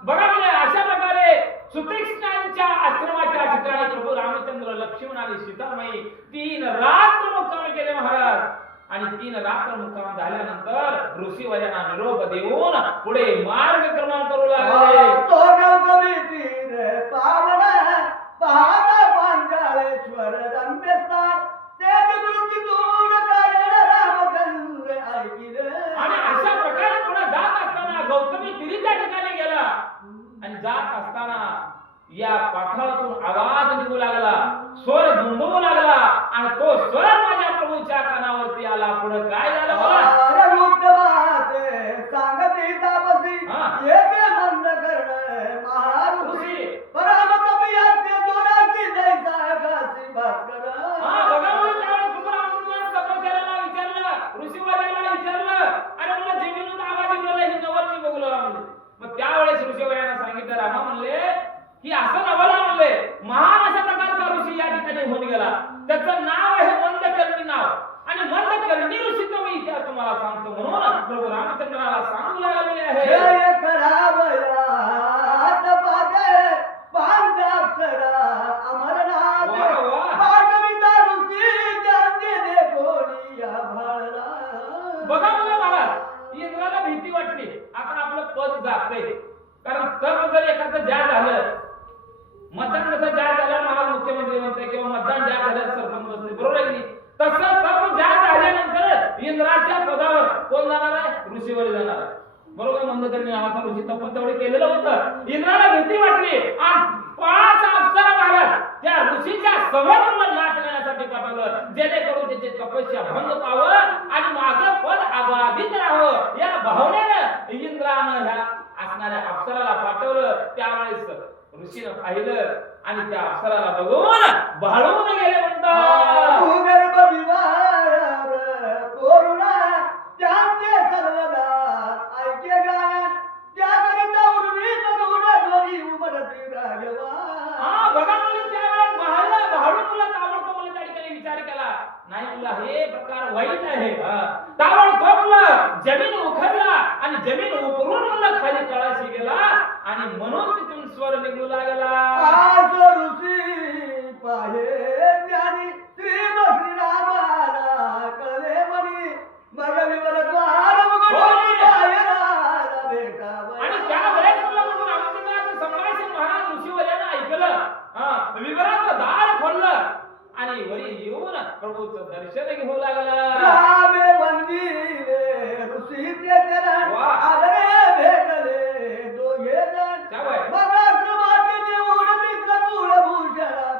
बघा म्हणजे अशा प्रकारे सुतीक्ष्णांच्या आश्रमाच्या ठिकाणी प्रभू रामचंद्र, लक्ष्मण आणि सीतामाई 3 रात्र मुक्काम केले महाराज. आणि 3 रात्र मुक्काम झाल्यानंतर ऋषीवर्यांना निरोप देऊन पुढे मार्गक्रमण करू लागले. तो गौतमी तीर पावन पाहता पांचाळेश्वर रम्य स्थान तेज वृत्ती दूर कायण रामचंद्र ऐकिले. आणि अशा प्रकारे पुढे जात असताना गौतमी तिरीच्या ठिकाणी गेला. आणि जात असताना या पाठळातून आवाज निघू लागला, स्वर दुमदुमू लागला. आणि तो स्वर माझ्या प्रभूच्या कानावरती आला. पुढे काय झालं बघा. रघुत्तमाते सांगते तापसी हा. येते मंद कर्ण महाऋषी परम कपियाचे दोराची जैसा घासी भास्कर. हा बघा म्हणून त्यावेळेस प्रभू रामचंद्राने तपश्चर्याला विचारलं, ऋषीवर्याला विचारलं. आणि म्हणलं जमिनीत आवाज येऊ लागला, ही नवल मी बघलो म्हणले. मग त्यावेळेस ऋषीवर्याने सांगितलं, रामा म्हणले की असं नवला म्हणले महान अशा प्रकारचा ऋषी या ठिकाणी होऊन गेला. त्याचं नाव आहे मंदकर्णी नाव. आणि मंदकर्णी ऋषीचं मी इतिहास तुम्हाला सांगतो म्हणून प्रभू रामचंद्राला सांगू लागलेले आहे. जय करावया तपादे पांचाक्षरा अमरनाथ. वा, वा. पाठविता ऋषी जानते दे कोणी या भाळला. बघा बघा महाराज, इंद्राला भीती वाटली. आता आपलं पद जातंय. कारण तप जर एखादं ज्या झालं, मतदान जसं ज्या झालं महाराज मुख्यमंत्री म्हणते किंवा मतदान ज्या झालं सरपंच बसते, बरोबर आहे की नाही? तसं तप ज्या झाल्यानंतर इंद्राच्या पदावर कोण जाणार आहे? ऋषीवर जाणार आहे. बरोबर. मंदकर्णी नावाचा ऋषी तप तेवढे केलेलं होतं. इंद्राला भीती वाटली आणि 5 अप्सरा महाराज त्या ऋषीच्या समोर नाच करण्यासाठी पाठवलं, जेणेकरून त्याची तपस्या भंग पावं आणि माझं पद अबाधित राहावं. या भावनेनं इंद्रानं ह्या असणाऱ्या अप्सराला पाठवलं. त्यावेळेस ऋषीनं पाहिलं आणि त्या अप्सराला बघून भाळून गेले म्हणतात. भूगर्भ विवार कोरुणा त्यांचे सर्वदा ऐके गायन त्याकरिता उर्वीत ध्वनी उमटती राजवा. हा बघा म्हणून त्यावेळेस भाळून मुला ताबडतोब मुलं त्या ठिकाणी विचार केला, नाही मुला हे प्रकार वाईट आहे. ताबडतोब मुलं जमीन उखडला आणि जमीन उकरून मुलं खाली तळाशी गेला. आणि म्हणून तिथून स्वर निघू लागला. आज ऋषी पाहे ज्ञानी श्रीरामाला कळले म्हणी मग विवरद्वार उघडून पायाला भेटावया. आणि त्यावेळेस मुलं म्हणून रामचंद्राचं संभाषण महाराज ऋषीवर्यानं ऐकलं. विवराचं दार खोललं आणि वरी येऊन प्रभूचं दर्शन घेऊ लागला. रामे वंदिले ऋषीचे चरण वा. आदरे भेटले दोघे जण. शाबास. मग आश्रमात निवड मित्र कुलभूषणा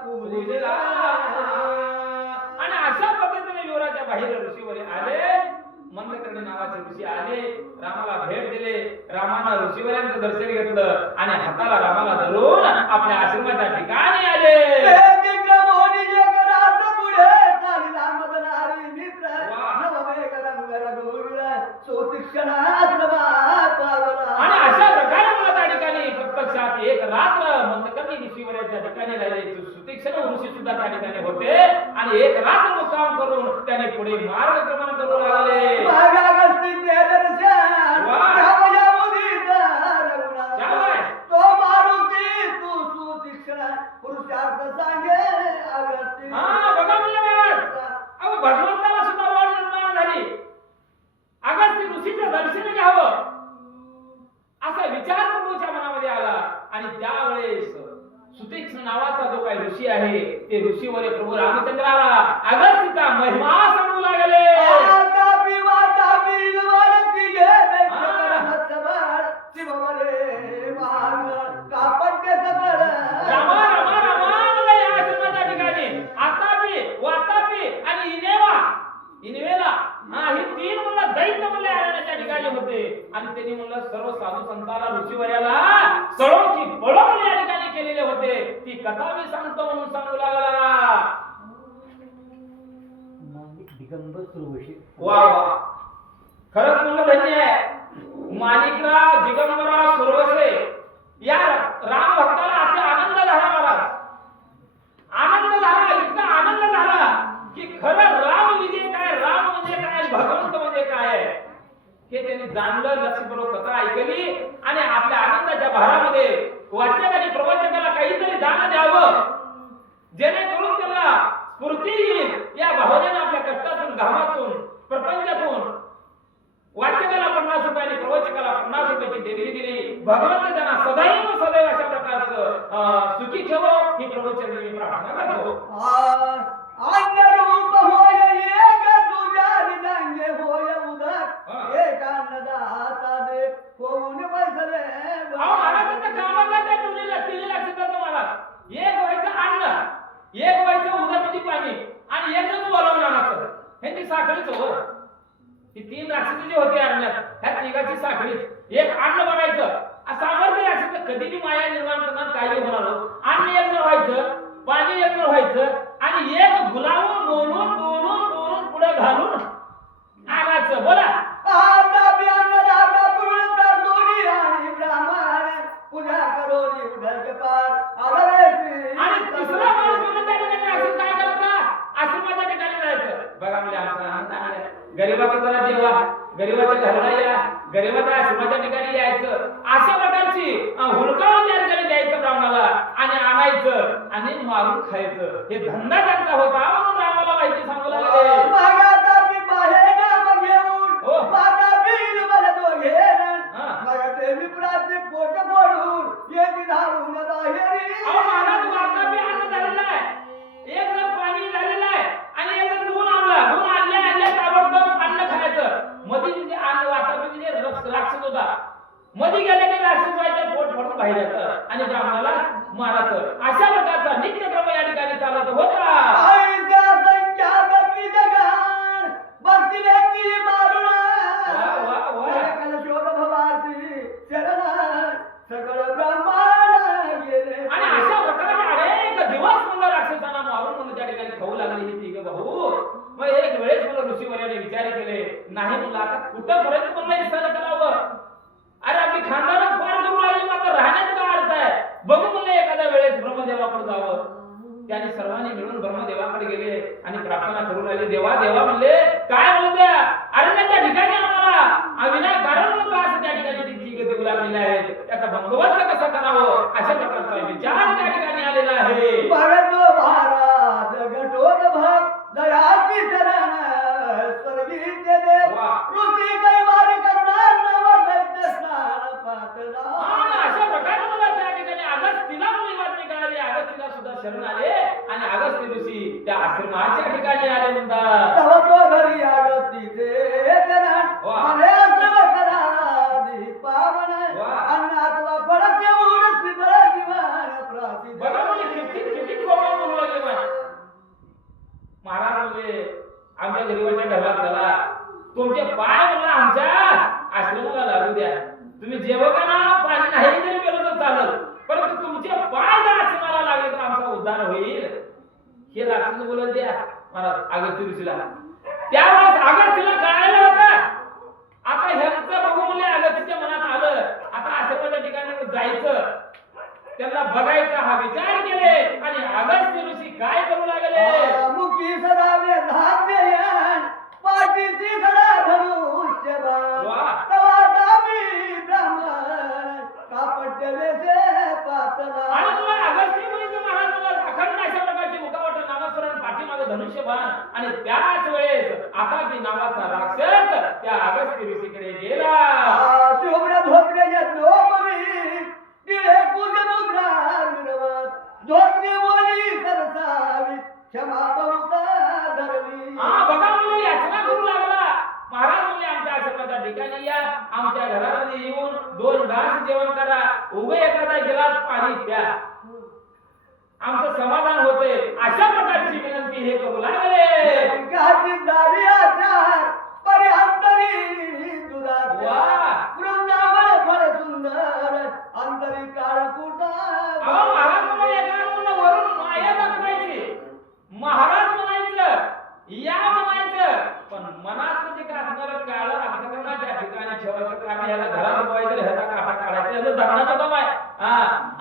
रामाला भेट दिली. रामानं ऋषीवरांचं दर्शन घेतलं आणि हाताला रामाला धरून आपल्या आश्रमाच्या ठिकाणी आले. आणि अशा प्रकारे मला त्या ठिकाणी प्रत्यक्षात एक रात्र मंदकर्णी ऋषीवरांच्या ठिकाणी राहिले. सुतीक्षण ऋषी सुद्धा त्या ठिकाणी होते आणि एक रात्र मुक्काम करून त्याने पुढे मार्गक्रमण करू लागले. बघा म्हणलं महाराज, अहो भगवंताला सुद्धा ओढ निर्माण झाली. अगस्त्य ऋषीचं दर्शन घ्यावं असा विचार प्रभूच्या मनामध्ये आला आणि त्यावेळेस सुतीक्ष्ण नावाचा जो काही ऋषी आहे ते ऋषीवर प्रभू रामचंद्राला अगस्त्यचा महिमा सांगू लागले. रामा रामा रामा मला या आश्रमाच्या ठिकाणी आतापी वातापी आणि इनेवेला ही तीन म्हणलं दैत्य म्हणले अरण्याच्या ठिकाणी होते आणि त्यांनी म्हणलं सर्व साधू संतांना ऋषीवर्याला सळोची बळो या ठिकाणी केलेले होते. ती कथा मी सांगतो म्हणून सांगू लागला. दिगंबर सुरवशी. वा वा, खरंच म्हणलं धन्य आहे. माणिकराव दिगंबरा सुरवसे या राम भक्ताला अति आनंद झाला महाराज. आनंद झाला, इतका आनंद झाला की खरं राम विजय काय, राम म्हणजे काय, भगवंत म्हणजे काय हे त्यांनी जाणलं. लक्षपूर्वक कथा ऐकली आणि आपल्या आनंदाच्या भारामध्ये वाचक आणि प्रवचकाला काहीतरी दान द्यावं जेणेकरून त्यांना स्फूर्ती येईल. या भावनेनं आपल्या कष्टातून, घामातून, प्रपंचातून वाचकाला 50 रुपये आणि प्रवचकाला 50 रुपयाची देणगी दिली. भगवंत त्यांना सदैव अशा प्रकारचं सुखी ठेवो ही प्रभूचरणी मी प्रार्थना करतो. एक व्हायचं अन्न, एक व्हायचं उदकाची पाणी आणि एक जण बोलावणाराचं ह्यांची साखळीच हो. ही 3 राक्षस जे होते अरण्यात ह्या तिघाची साखळीच. एक अन्न बनायचं, सामर्थ्य राक्षस कधी बी माया निर्माण करणार काही होणार हो. अन्न एक जण व्हायचं, पाणी एक जण व्हायचं आणि एक गुलावून बोलून पुढे घालून आणायचं. बोला आणि तिसरा माणूस म्हणून त्या ठिकाणी असं काय करायचं, आश्रमाच्या ठिकाणी जायचं. बघा म्हणजे आमचा गरीबाचं जरा जेवा, गरीबाच्या घरला या, गरीबाच्या आश्रमाच्या ठिकाणी यायचं. अशा प्रकारची हुलकावून त्या ठिकाणी द्यायचं ब्राह्मणाला आणि आणायचं आणि मारून खायचं. हे धंदा त्यांचा होता म्हणून रामाला माहिती सांगू लागले. मध्ये गेले की राक्षस व्हायचं, पोट फोडून बाहेर येतं आणि ब्राह्मणाला मारायचं. अशा प्रकारचा नित्यक्रम या ठिकाणी चालत होता. आणि अशा प्रकारे अनेक दिवस म्हणलं राक्षसांना मारून म्हणून त्या ठिकाणी खाऊ लागले ही तिघ भाऊ. मग एक वेळेस म्हणलं ऋषीवर्याने विचार केले, नाही म्हणलं आता कुठंपर्यंत म्हणलं हे सहन करावं. अरे आपली खानदानच पार करू लागली, आता राहण्यात काय अर्थ आहे. बघू म्हणलं एखाद्या वेळेस ब्रह्मदेवाकडे जावं. त्याने सर्वांनी मिळून ब्रह्मदेवाकडे गेले आणि प्रार्थना करू लागले. देवा देवा म्हणले, काय म्हणलं त्या अरण्याच्या ठिकाणी आम्हाला विनाकारण त्रास त्या ठिकाणी तिघ देऊ लागलेले आहेत, त्याचा बंदोबस्त कसा करावं अशा प्रकारचा विचार त्या ठिकाणी आलेला आहे. अशा प्रकारे मला त्या ठिकाणी अगस्तीला मुली बातमी कळाली. अगस्तीला सुद्धा शरण आले आणि अगस्त्य ऋषी त्या आश्रमाच्या ठिकाणी आले म्हणतात. महाराज म्हणजे आमच्या गरीबाच्या घरात चला, तुमचे पाय म्हणला आमच्या आश्रमाला लागू द्या. तुम्ही जेवगा ना पाणी नाही जरी गेलो तर चालत, परंतु तुमचे पाय जर आश्रमाला लागले तर आमचा उद्धार होईल. हे राक्षस बोलत द्या महाराज अगस्त्य ऋषीला. त्यावेळेस अगस्त्याला कळायला होतं आता ह्यांचं बघू म्हणजे अगस्त्याच्या मनात आलं आता आश्रमाच्या ठिकाणी जायचं, त्यांना बघायचा हा विचार केले आणि अगस्त्य ऋषी काय करू लागले. मुखी सदावे धान्ययन पाठीसी सदा धनुष्यबाण तवा दामी ब्राह्मण कापट्य वेसे पातला. आणि मग अगस्त्य मुनीचे महाराज अखंड अशा प्रकारची मुखावट नामस्मरण पाठीमागे धनुष्यबाण आणि त्याच वेळेस आतापी नावाचा राक्षस त्या अगस्त्य ऋषीकडे गेला. शुभ्र धोत्रे यज्ञोपवी तिळे कुजमुद्रा मिरवत धोत्रे बोली सरसावी क्षमा बहुता धरली. बघा मुली याचना करू लागला. महाराज म्हणले आमच्या आश्रमाच्या ठिकाणी या, आमच्या घरामध्ये येऊन 2 घास जेवण करा, उगे एखादा गिलास पाणी प्या, आमचं समाधान होते. अशा प्रकारची विनंती हे करू लागले. काची दावी आचार परिअंतरी दुराचार वृंदावन फळ सुंदर अंतरी काळकुटा. महाराज म्हणाले एका वरून माया दाखवायची, महाराज म्हणायचं या म्हणायचं, पण मनात म्हणजे काय असणार काळ अंतकरणाच्या ठिकाणी ठेवायचं, कारण याला घरात बघायचं ह्याचा काटा काढायचा याचं धरणाचं काम आहे.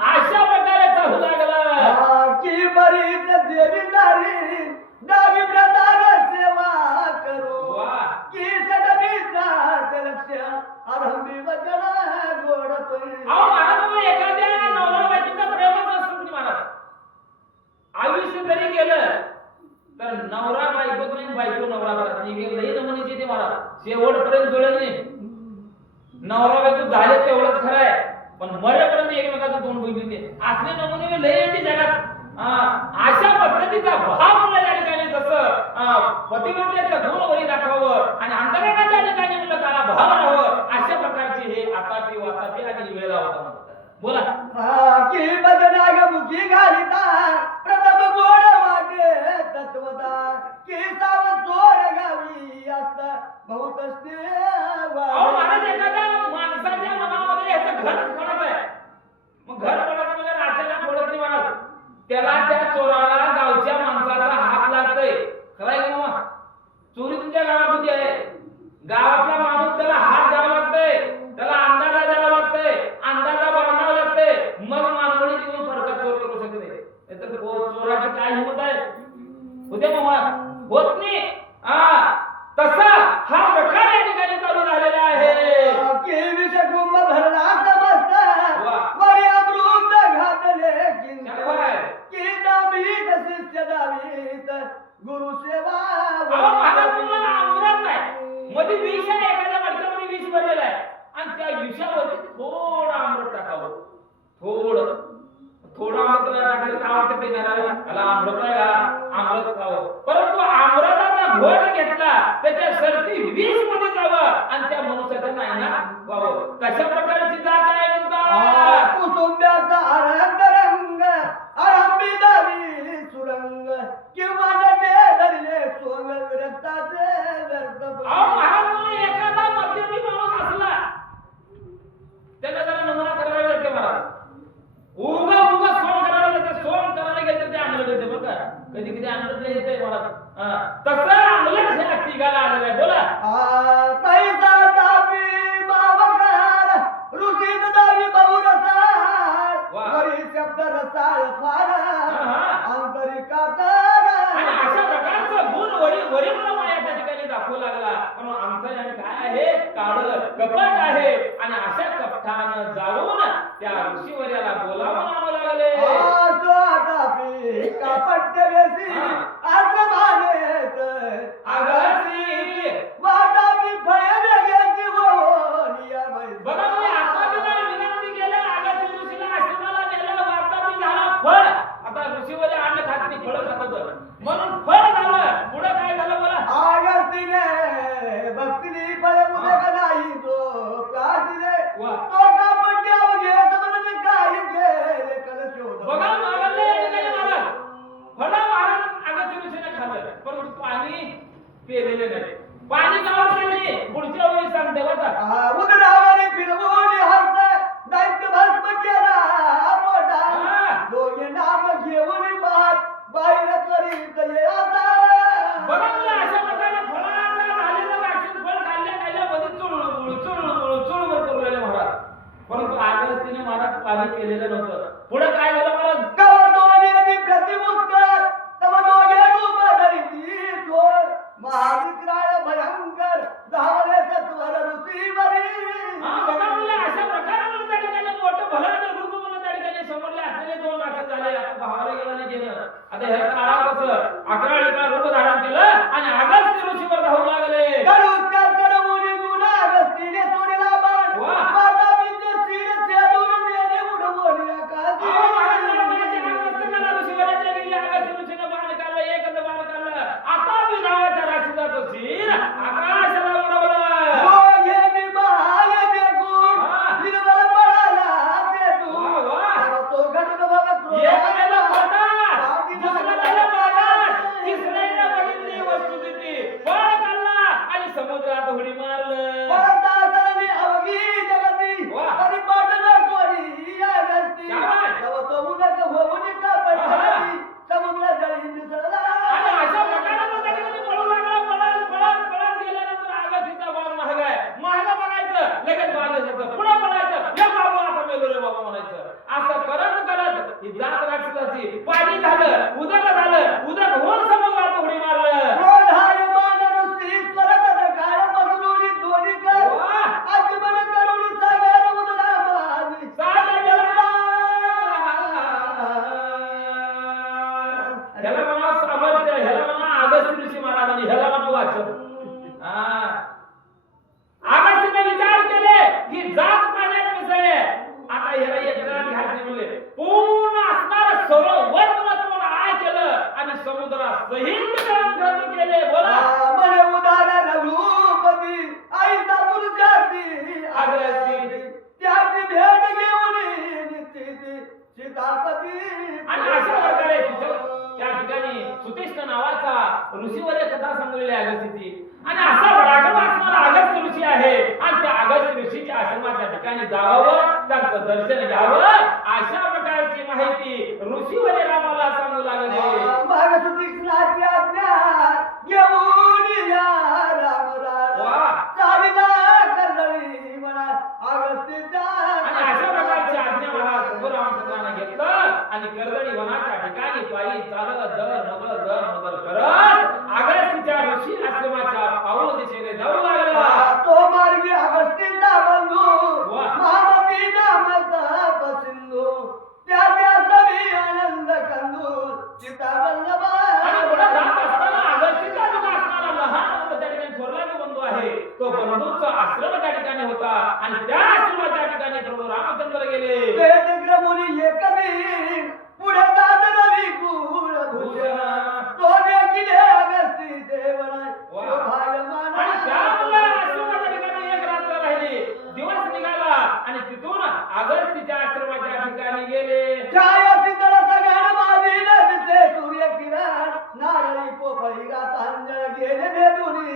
अशा प्रकारे चालू लागलं की बरीच देवीदारी दावी प्रदान सेवा करू की सडबीचा लक्ष आरंभी वचन गोड परी. महाराज म्हणाले एखाद्या नवरा बायकोचा प्रेमच असतो की महाराज, आयुष्य जरी गेलं तर नवरा बायकोत नाही, बायको नवरा करत नाही, लई नमुनीचे ते महाराज शेवटपर्यंत जुळत नाही. नवरा बायको झाले तेवढंच खरं आहे, पण मरेपर्यंत एकमेकाचं तोंड बघितले असले नमुने लई येते जगात. अशा पद्धतीचा भाव म्हणला त्या ठिकाणी जसं पतिव्रतेचं गुण वरी दाखवावं आणि अंतकरणाच्या ठिकाणी म्हणलं काला भाव राहावं, अशा प्रकारचे हे आतापी वातापी आणि वेळा होता म्हणतात. बोला की बदनाग मुखी घालिता प्रथम गोड वाटे तत्वता की साव चोर गावी असता बहुत महाराज एखाद्या माणसाच्या मनामध्ये ह्याचं घरच पडत आहे, मग घर पडत म्हणजे रात्याला पडत नाही महाराज, त्याला त्या चोराला गावच्या माणसाचा हात लागतोय. खरंय का मामा? चोरी तुमच्या गावात होती आहे, गावातला माणूस त्याला हात द्यावा लागतोय, त्याला अंदाजा द्यावा लागतोय, अंदाजा बांधावा लागतोय, मग मानवडी जीवन फरकात चोर करू शकते. नाहीतर चोराची काय हिंमत आहे होते मामा? होत नाही. तसा हा प्रकार या ठिकाणी चालू झालेला आहे. की विषकुंभ भरला समजता वरी अमृत घातले की दावीत शिष्य दावीत गुरु सेवा. महाराज तुम्हाला अमृत आहे मध्ये विष आहे, एखाद्या मडक्यामध्ये विष भरलेलं आहे आणि त्या विषावरती थोडं अमृत टाकावं, थोडं अमृत टाकलं काय वाटतं ते त्याला अमृत आहे का अमृत खावं, परंतु अमृताचा घोट घेतला त्याच्या सरती विष मध्ये जावं आणि त्या मनुष्याचं नाही ना व्हावं. कशा प्रकारची जात आहे म्हणतात कुटुंबाचा आनंद रंग आरंभी दावी सुरंग किंवा नटे धरले सोंग विरक्ताचे व्यर्थ. महाराज म्हणून एखादा मध्यमी माणूस असला त्याला जरा नमुना करायला लागते महाराज, उगा सोंग करायला लागते, सोंग करायला गेलं ते अंगलट येते बघा, कधी कधी अंगलट येते महाराज. तसं अंगलट ह्या तिघाला आलेलं आहे. बोला कैसा दावी बावकार ऋषीत दावी बहुरसाळ वरी शब्द रसाळ फार आंतरिकात. आणि अशा प्रकारचं गुण वरी माया त्या ठिकाणी दाखवू लागला, पण अंतर्यामी काय आहे काळ कपट आहे आणि अशा कपटानं जाऊन त्या ऋषीवर्याला बोलावून आणावं लागले. कापट्य वेसी आश्रमानेत अगस्ती वाटापी फळे वेगळ्याची वोनिया बाई. बघा मी आता विनंती केलं अगस्त्य ऋषीला आश्रमाला नेलं, वातापी झाला फळ. आता ऋषीवर्य अन्न खात नाही, फळ खात होतं म्हणून फळ झालं. पुढे काय झालं बोला? अगस्तीने भक्तीने फळे उदे का नाही तो प्यासीले वा. तो कापट्य घेत म्हणून काही गेले कल शोध. बघा महाराज या ठिकाणी महाराज फळ महाराज अगस्त्य घेणं. आता ह्याला आराम कसं 11 वेळा रूप धारण केलं आणि अगस्त्य ऋषीवर धावू लागले. कडूच्या कडवून गुणा अगस्तीने सोडला बाण. वा. मातापीचे शिर छेदून नेले उडवून आकाशी. अहो, महाराजांच्या मस्तकाला ऋषीवराच्या गेली. अगस्त्य ऋषीनं बाण काढलं, एकच बाण काढलं. आता मी नावाच्या राक्षसाचं शिर आकाशाला उडवलं. गोगे निभाल देखून हा. निर्मल बळाला भेटून. वा, वा. तेव्हा तो घटक बाबा एक वेळेला पोटात, दुसऱ्या वेळेला पाण्यात, तिसऱ्या वेळेला बघितली वस्तुस्थिती. बाण काढला आणि समुद्रात उडी मारलं. परतासरणी अवघी जगती. वा. परिपाटना कोणी अगस्ती. शाबास. तेव्हा तो उदक होऊन कापडली. समुद्र जळी मिसळला. आणि अशा प्रकारे तो त्या ठिकाणी पळू लागला. पळत गेल्यानंतर अगस्तीचा बाण महाग आहे. महाग बघायचं, लगेच बाजायचं, पुढे पळायचं. हे बाबा आता मेलो रे बाबा म्हणायचं. असं करत करत ही जात राक्षसाची पाणी झालं, उदक झालं. उदक होऊन समुद्रात उडी मारलं. क्रोधायमान नुसती स्वरतन काळ पसरून दोन्ही कर. वा. आजमन करुणी सागर उदरा माझी. सागर ह्याला म्हणा सामर्थ्य, ह्याला म्हणा अगस्त्य ऋषी महाराज आणि ह्याला म्हणा वाचन. अगस्त्याने विचार केले की जात पाण्यात मिसळले. आता ह्याला एक जण घ्यायचे म्हणले. पूर्ण असणारं सरोवर तोंड आय केलं आणि समुद्रात सहित ग्रंथ केले. बोला. म्हणे उदार रघुपती आईचा पुरुषार्थी अगस्ती. त्याची भेट घेऊन निश्चिती सीतापती. आणि अशा प्रकारे त्या ठिकाणी सुतेष्ण नावाचा ऋषीवर एक कथा सांगलेली आहे अगस्त्याची. आणि असा पराक्रम असणारा अगस्त्य ऋषी आहे. आणि त्या अगस्त्य ऋषीच्या आश्रमाच्या ठिकाणी जावं, त्यांचं दर्शन घ्यावं, अशा प्रकारची माहिती ऋषीवर रामाला सांगू लागले. मागसुती कृष्णाची आज्ञा घेऊन या राम वा. चालीला कर्दळी म्हणा अगस्तीचा. आणि अशा प्रकारची आज्ञा महाराज प्रभू रामचंद्राने घेतलं आणि कर्दळी वनाच्या ठिकाणी पायी चालत दर मदर करत अगस्तीच्या ऋषी आश्रमाच्या पाऊल दिशेने जाऊ लागला. तो मार्गी अगस्तीचा बंधू वा. महामती नामचा पसिंधू. त्याच्या सभी आनंद कंदू सीता वल्लभा. आणि पुढे जात असताना अगस्तीचा जो असणारा लहान त्या ठिकाणी थोरला जो बंधू आहे, तो बंधूचा आश्रम त्या ठिकाणी होता. आणि त्या आश्रमाच्या ठिकाणी प्रभू रामचंद्र गेले. वेदग्रमुनी एक दिन पुढे जात रवी कुळभूषण. तो देखील अगस्ती देवण वा. शोभायमान. आणि त्यामुळे आश्रमाच्या ठिकाणी एक रात्र राहिली. दिवस निघाला आणि तिथून अगस्तीच्या आश्रमाच्या ठिकाणी गेले. छायाची तळस गण माझी नदिसे सूर्यकिरण. नारळी पोफळी गातांजळ गेले भेदुनी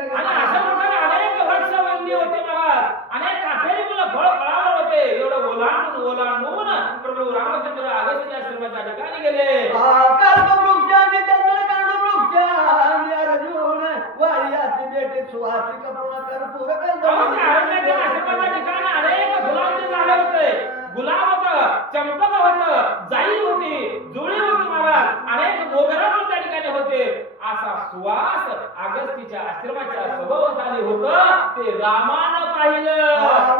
आणि अशा प्रकारे अनेक वृक्ष वंदी होते महाराज. अनेक काटेरी मुलं फळ फळावर होते. एवढं ओलांडून प्रभू रामचंद्र अगस्ती आश्रमाच्या ठिकाणी गेले. कल्पवृक्ष आणि चंद्रकर्ण वृक्ष आणि अर्जुन वाळ्याची बेटी सुवासिक पूर्ण कर्पूर अहो, त्या अरण्याच्या आश्रमाच्या ठिकाणी अनेक फुलांची झाडे होते. गुलाब होतं, चंपक होतं, जाई होती, जुळी होती महाराज. अनेक मोगरा त्या ठिकाणी होते. असा सुवास अगस्तीच्या आश्रमाच्या सभोवताली होतं. ते रामानं पाहिलं.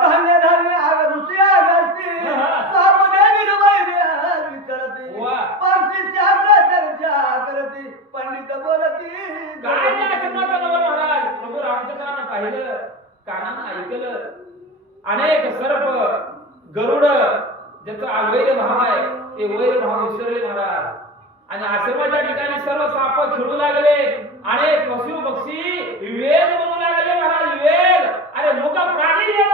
धन्य धन्य ऋषी अगस्ती सापडे निर्वैर्य विचरती. वा. पारसी शास्त्र चर्चा करती. पंडित बोलती. काय त्या आश्रमाचं नवं महाराज. प्रभू रामचंद्रानं पाहिलं, कानानं ऐकलं. अनेक सर्प, गरुड, ज्याचा वैर भाव आहे, ते वैर भाव विसरले महाराज. आणि आश्रमाच्या ठिकाणी सर्व साप खेळू लागले. अनेक पशु पक्षी वेद बोलू लागले महाराज. वेद, अरे मुख प्राणी वेद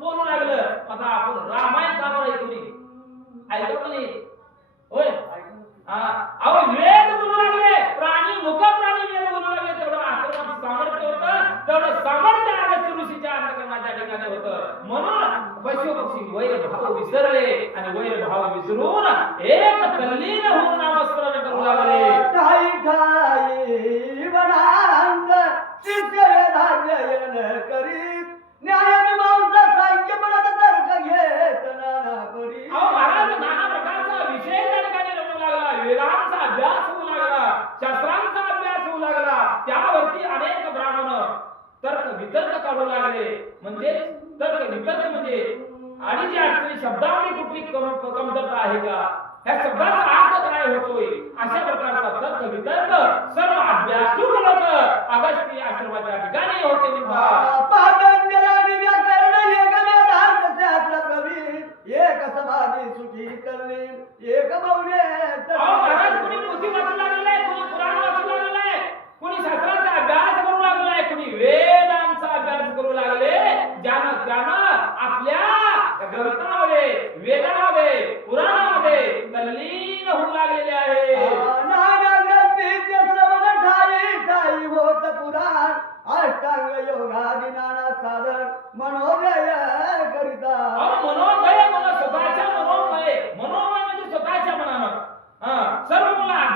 बोलू लागलं. आता आपण रामायण कामावर ऐकून कोणी होय. अहो, वेद बोलू लागले. मुख प्राणी वेद बोलू लागले. तेवढं आश्रमाचं सामर्थ्य होतं. तेवढं सामर्थ्य अगस्त्य ऋषीच्या अंतःकरणाच्या ठिकाणी होतं. म्हणून पशु पक्षी वैर भाव विसरले आणि वैर भाव विसरून एक तल्लीन होऊन नामस्मरण करू लागले. ठाई ठाई वनांत शिष्य वेदाध्ययन करीत. न्याय मीमांसा सांख्य पडत तर्क घेत नाना परी. अहो महाराज, नाना प्रकारचा विषय त्या ठिकाणी रमू लागला. वेदांचा अभ्यास होऊ लागला, शास्त्रांचा अभ्यास होऊ लागला. त्यावरती अनेक ब्राह्मण तर्क वितर्क काढू लागले. म्हणजे तर्क वितर्क म्हणजे आणि जी अडचणी शब्दावली कुठली कमतरता आहे का, ह्या शब्दाचा अर्थ काय होतोय,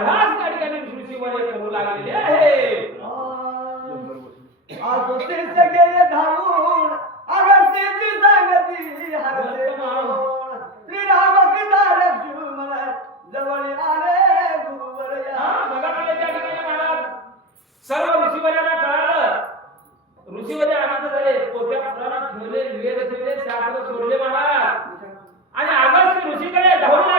अभ्यास त्या ठिकाणी ऋषीवर करू लागलेले आहे. आज तेच गेले धावून अगं तेची सांगती हरते म्हणून श्रीराम सीता लक्ष्मण जवळ आले गुरुवर हा, बघा म्हणजे त्या ठिकाणी महाराज सर्व ऋषीवर्यांना कळालं. ऋषीवर्य आनंद झाले. पोत्या पुराणात ठेवले, वेद ठेवले, शास्त्र सोडले महाराज आणि अगस्त्य ऋषीकडे धावून